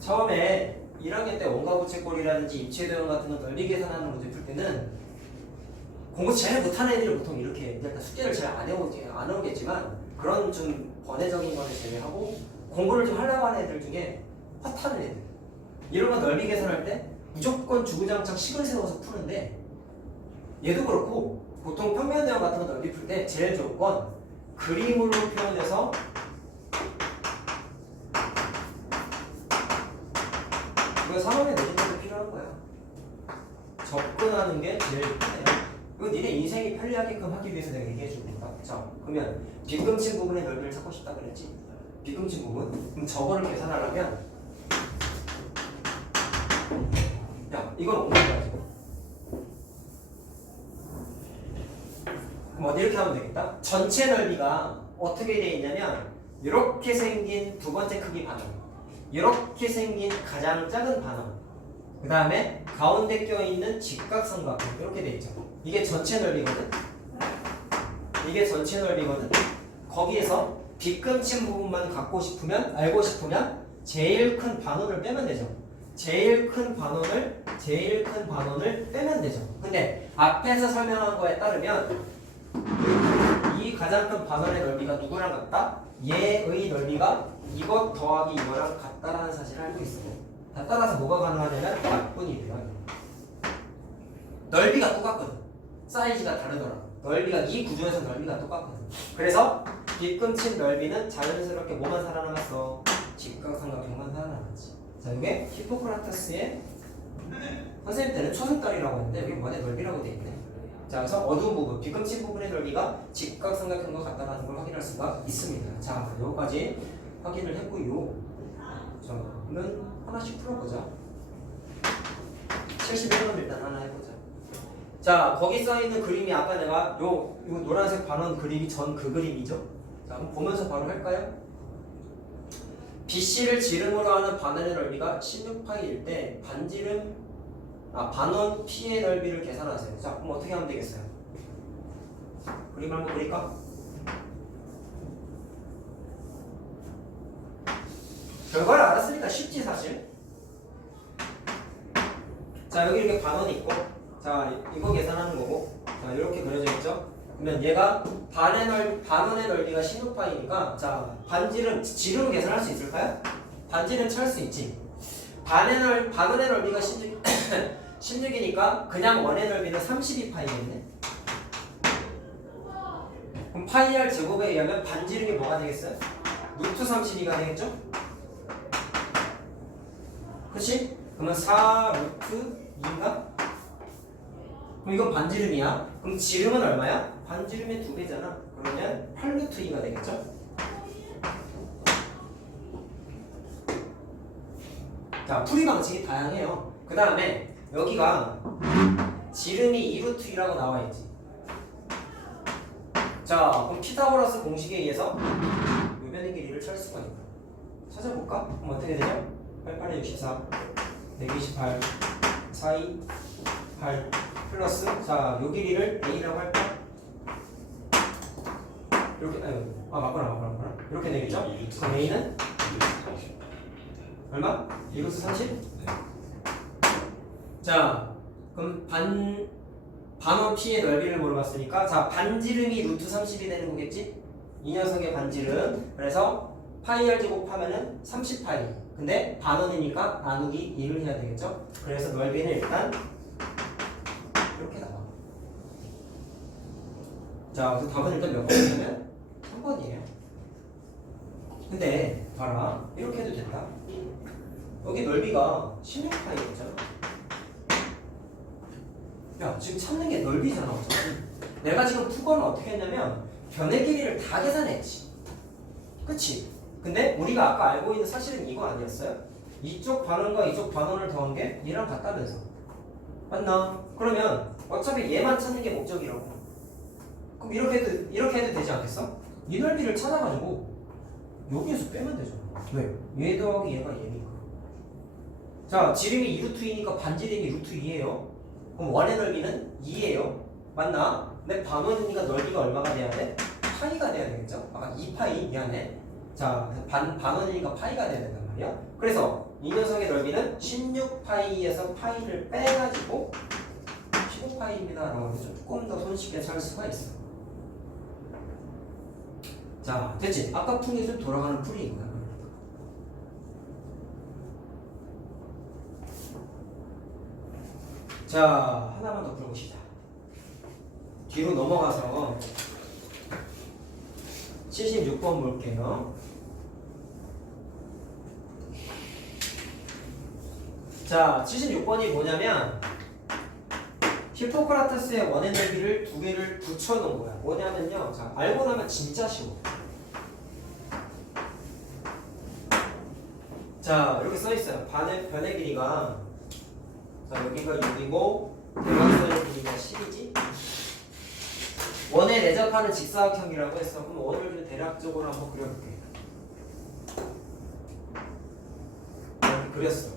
처음에 1학년 때 원가부채꼴이라든지 입체도형 같은 거 넓이 계산하는 문제 풀 때는 공부 제일 못하는 애들이 보통 이렇게 일단 숙제를 잘 안 오겠지만 그런 좀 번외적인 거를 제외하고 공부를 좀 하려고 하는 애들 중에 허타는 애들 이런 거 넓이 계산할 때 무조건 주구장창 식을 세워서 푸는데 얘도 그렇고 보통 평면대형 같은 거 넓이 풀 때 제일 좋은 건 그림으로 표현해서 이거 3학년 내신 때도 필요한 거야. 접근하는 게 제일 편해요. 이거 니네 인생이 편리하게끔 하기 위해서 내가 얘기해 주는 거다. 자, 그러면 빗금친 부분의 넓이를 찾고 싶다 그랬지? 빗금친 부분? 그럼 저거를 계산하려면 야, 이건 옮겨야 지 그럼 이렇게 하면 되겠다. 전체 넓이가 어떻게 되어 있냐면 이렇게 생긴 두 번째 크기 반원, 이렇게 생긴 가장 작은 반원, 그 다음에 가운데 껴있는 직각삼각형 이렇게 되어 있죠. 이게 전체 넓이거든. 거기에서 빗금친 부분만 알고 싶으면 제일 큰 반원을 빼면 되죠. 제일 큰 반원을 빼면 되죠. 근데 앞에서 설명한 거에 따르면 이 이 가장 큰 반원의 넓이가 누구랑 같다? 얘의 넓이가 이것 더하기 이거랑 같다라는 사실을 알고 있어. 다 따라서 뭐가 가능하냐면 약분이 돼요. 넓이가 똑같거든. 사이즈가 다르더라. 넓이가 이 구조에서 넓이가 똑같거든. 그래서 빗금친 넓이는 자연스럽게 뭐만 살아남았어? 직각삼각형만 살아남았지. 자, 이게 히포크라테스의 선생님 때는 초승달이라고 했는데 여기 원의 넓이라고 돼 있네. 자, 그래서 어두운 부분, 빗금친 부분의 넓이가 직각삼각형과 같다는 걸 확인할 수가 있습니다. 자, 여기까지 확인을 했고요. 자, 그러면 하나씩 풀어보자. 71번 일단 하나 해보자. 자, 거기 써있는 그림이 아까 내가 요 노란색 반원 그리기 전 그 그림이죠. 자, 한번 보면서 바로 할까요? BC를 지름으로 하는 반원의 넓이가 16파이일 때 반원 P의 넓이를 계산하세요. 자, 그럼 어떻게 하면 되겠어요? 그림 한번 그릴까? 결과를 알았으니까 쉽지 사실. 자, 여기 이렇게 반원이 있고, 자, 이거 계산하는 거고, 자, 이렇게 그려져 있죠? 그러면 얘가 반원의 넓이가 16파이니까, 자, 지름 계산할 수 있을까요? 반지름 찾을 수 있지. 반원의 넓이가 16이니까 그냥 원의 넓이는 32파이겠네. 그럼 파이 r 제곱에 의하면 반지름이 뭐가 되겠어요? 루트 32가 되겠죠? 그치? 그러면 4 루트 2인가? 그럼 이건 반지름이야. 그럼 지름은 얼마야? 반지름의 2배잖아. 그러면 8 루트 2가 되겠죠? 자, 풀이 방식이 다양해요. 그 다음에 여기가 지름이 2 루트 2라고 나와있지. 자, 그럼 피타고라스 공식에 의해서 요변의 길이를 찾을 수가 있다. 찾아볼까? 그럼 어떻게 되죠? 88에 64, 128, 42, 8 플러스, 자, 요 길이를 A라고 할까? 이렇게, 맞구나. 이렇게 되겠죠? 그럼 A는? 얼마? 2루트 30? 네. 자, 그럼 반원 P의 넓이를 물어봤으니까, 자, 반지름이 루트 30이 되는 거겠지? 이 녀석의 반지름. 그래서 파이 r 제곱하면은 30파이. 근데 반원이니까 나누기 2를 해야 되겠죠? 그래서 넓이는 일단 이렇게 나와. 자, 그래서 답은 일단 몇 번이냐면 3번이에요. 근데 봐라, 이렇게 해도 된다. 여기 넓이가 16파이였잖아. 야, 지금 찾는 게 넓이잖아, 어차피. 내가 지금 푸거는 어떻게 했냐면 변의 길이를 다 계산했지. 그치? 근데 우리가 아까 알고 있는 사실은 이거 아니었어요? 이쪽 반원과 이쪽 반원을 더한 게 얘랑 같다면서. 맞나? 그러면 어차피 얘만 찾는 게 목적이라고. 그럼 이렇게 해도 되지 않겠어? 이 넓이를 찾아가지고 여기에서 빼면 되잖아. 왜? 얘 더하기 얘가 얘니까. 자, 지름이 2루트2니까 반지름이 루트 2예요. 그럼 원의 넓이는 2예요. 맞나? 근데 반원이니까 넓이가 얼마가 돼야 돼? 파이가 돼야 되겠죠? 아까 2파이 미안해. 자, 반원이니까 파이가 돼야 된단 말이야. 그래서 이 녀석의 넓이는 16파이에서 파이를 빼가지고 15파이입니다 라고 해서 조금 더 손쉽게 찾을 수가 있어. 자, 됐지? 아까 풀이 좀 돌아가는 풀이인 거야. 자, 하나만 더 풀어보시자. 뒤로 넘어가서 76번 볼게요. 자, 76번이 뭐냐면 히포크라테스의 원의 넓이를 두 개를 붙여놓은 거야. 뭐냐면요, 자, 알고 나면 진짜 쉬워. 자, 이렇게 써있어요. 변의 길이가, 자, 여기가 6이고 대각선의 길이가 10이지. 원에 내접하는 직사각형이라고 했어. 그럼 원을 좀 대략적으로 한번 그려볼게. 이렇게 그렸어.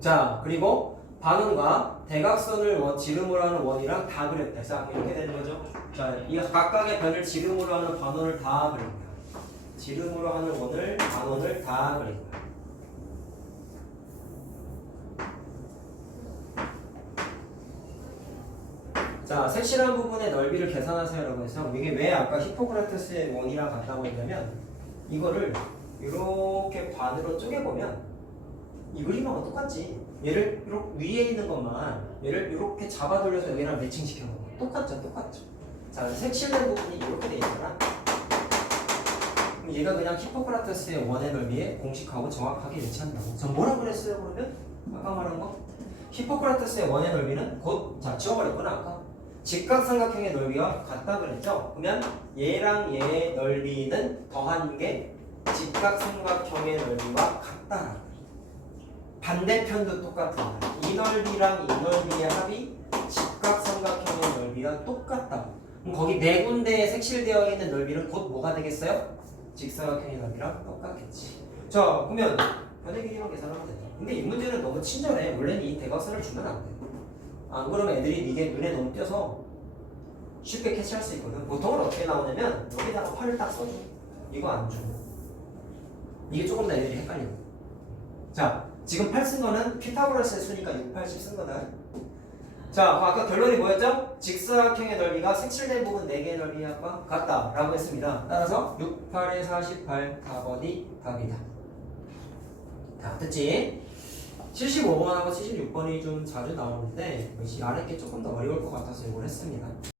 자, 그리고 반원과 대각선을 지름으로 하는 원이랑 다 그렸다. 자, 이렇게 되는 거죠. 자, 이 각각의 변을 지름으로 하는 반원을 다 그린 거야. 지름으로 하는 원을, 반원을 다 그린 거야. 자, 색칠한 부분의 넓이를 계산하세요라고 해서 이게 왜 아까 히포크라테스의 원이랑 같다고 했냐면 이거를 이렇게 반으로 쪼개보면 이 그림하고 똑같지. 얘를 이렇게 위에 있는 것만 얘를 이렇게 잡아 돌려서 여기랑 매칭시켜보면 똑같죠, 똑같죠. 자, 색칠된 부분이 이렇게 돼 있잖아. 그럼 얘가 그냥 히포크라테스의 원의 넓이에 공식하고 정확하게 일치한다고. 전 뭐라 그랬어요 그러면? 아까 말한 거? 히포크라테스의 원의 넓이는 곧, 자, 지워버렸구나 아까. 직각삼각형의 넓이와 같다 그랬죠? 그러면 얘랑 얘의 넓이는 더한 게 직각삼각형의 넓이와 같다. 반대편도 똑같은 거야. 이 넓이랑 이 넓이의 합이 직각삼각형의 넓이와 똑같다. 그럼 거기 네 군데에 색칠되어 있는 넓이는 곧 뭐가 되겠어요? 직사각형의 넓이랑 똑같겠지. 자, 그러면 변의 길이만 계산하면 되죠. 근데 이 문제는 너무 친절해. 원래는 이 대각선을 주면 안 돼. 안 그러면 애들이 이게 눈에 너무 띄어서 쉽게 캐치할 수 있거든. 보통은 어떻게 나오냐면 여기다가 팔을 딱 써줘. 이거 안 줘. 이게 조금 더 애들이 헷갈려. 자, 지금 8 쓴 거는 피타고라스의 수니까 6, 8, 10 쓴 거다. 자, 아까 결론이 뭐였죠? 직사각형의 넓이가 색칠된 부분 4개의 넓이와 같다 라고 했습니다. 따라서 6, 8에 48 4번이 답이다. 자, 됐지? 75번하고 76번이 좀 자주 나오는데 역시 아랫게 조금 더 어려울 것 같아서 이걸 했습니다.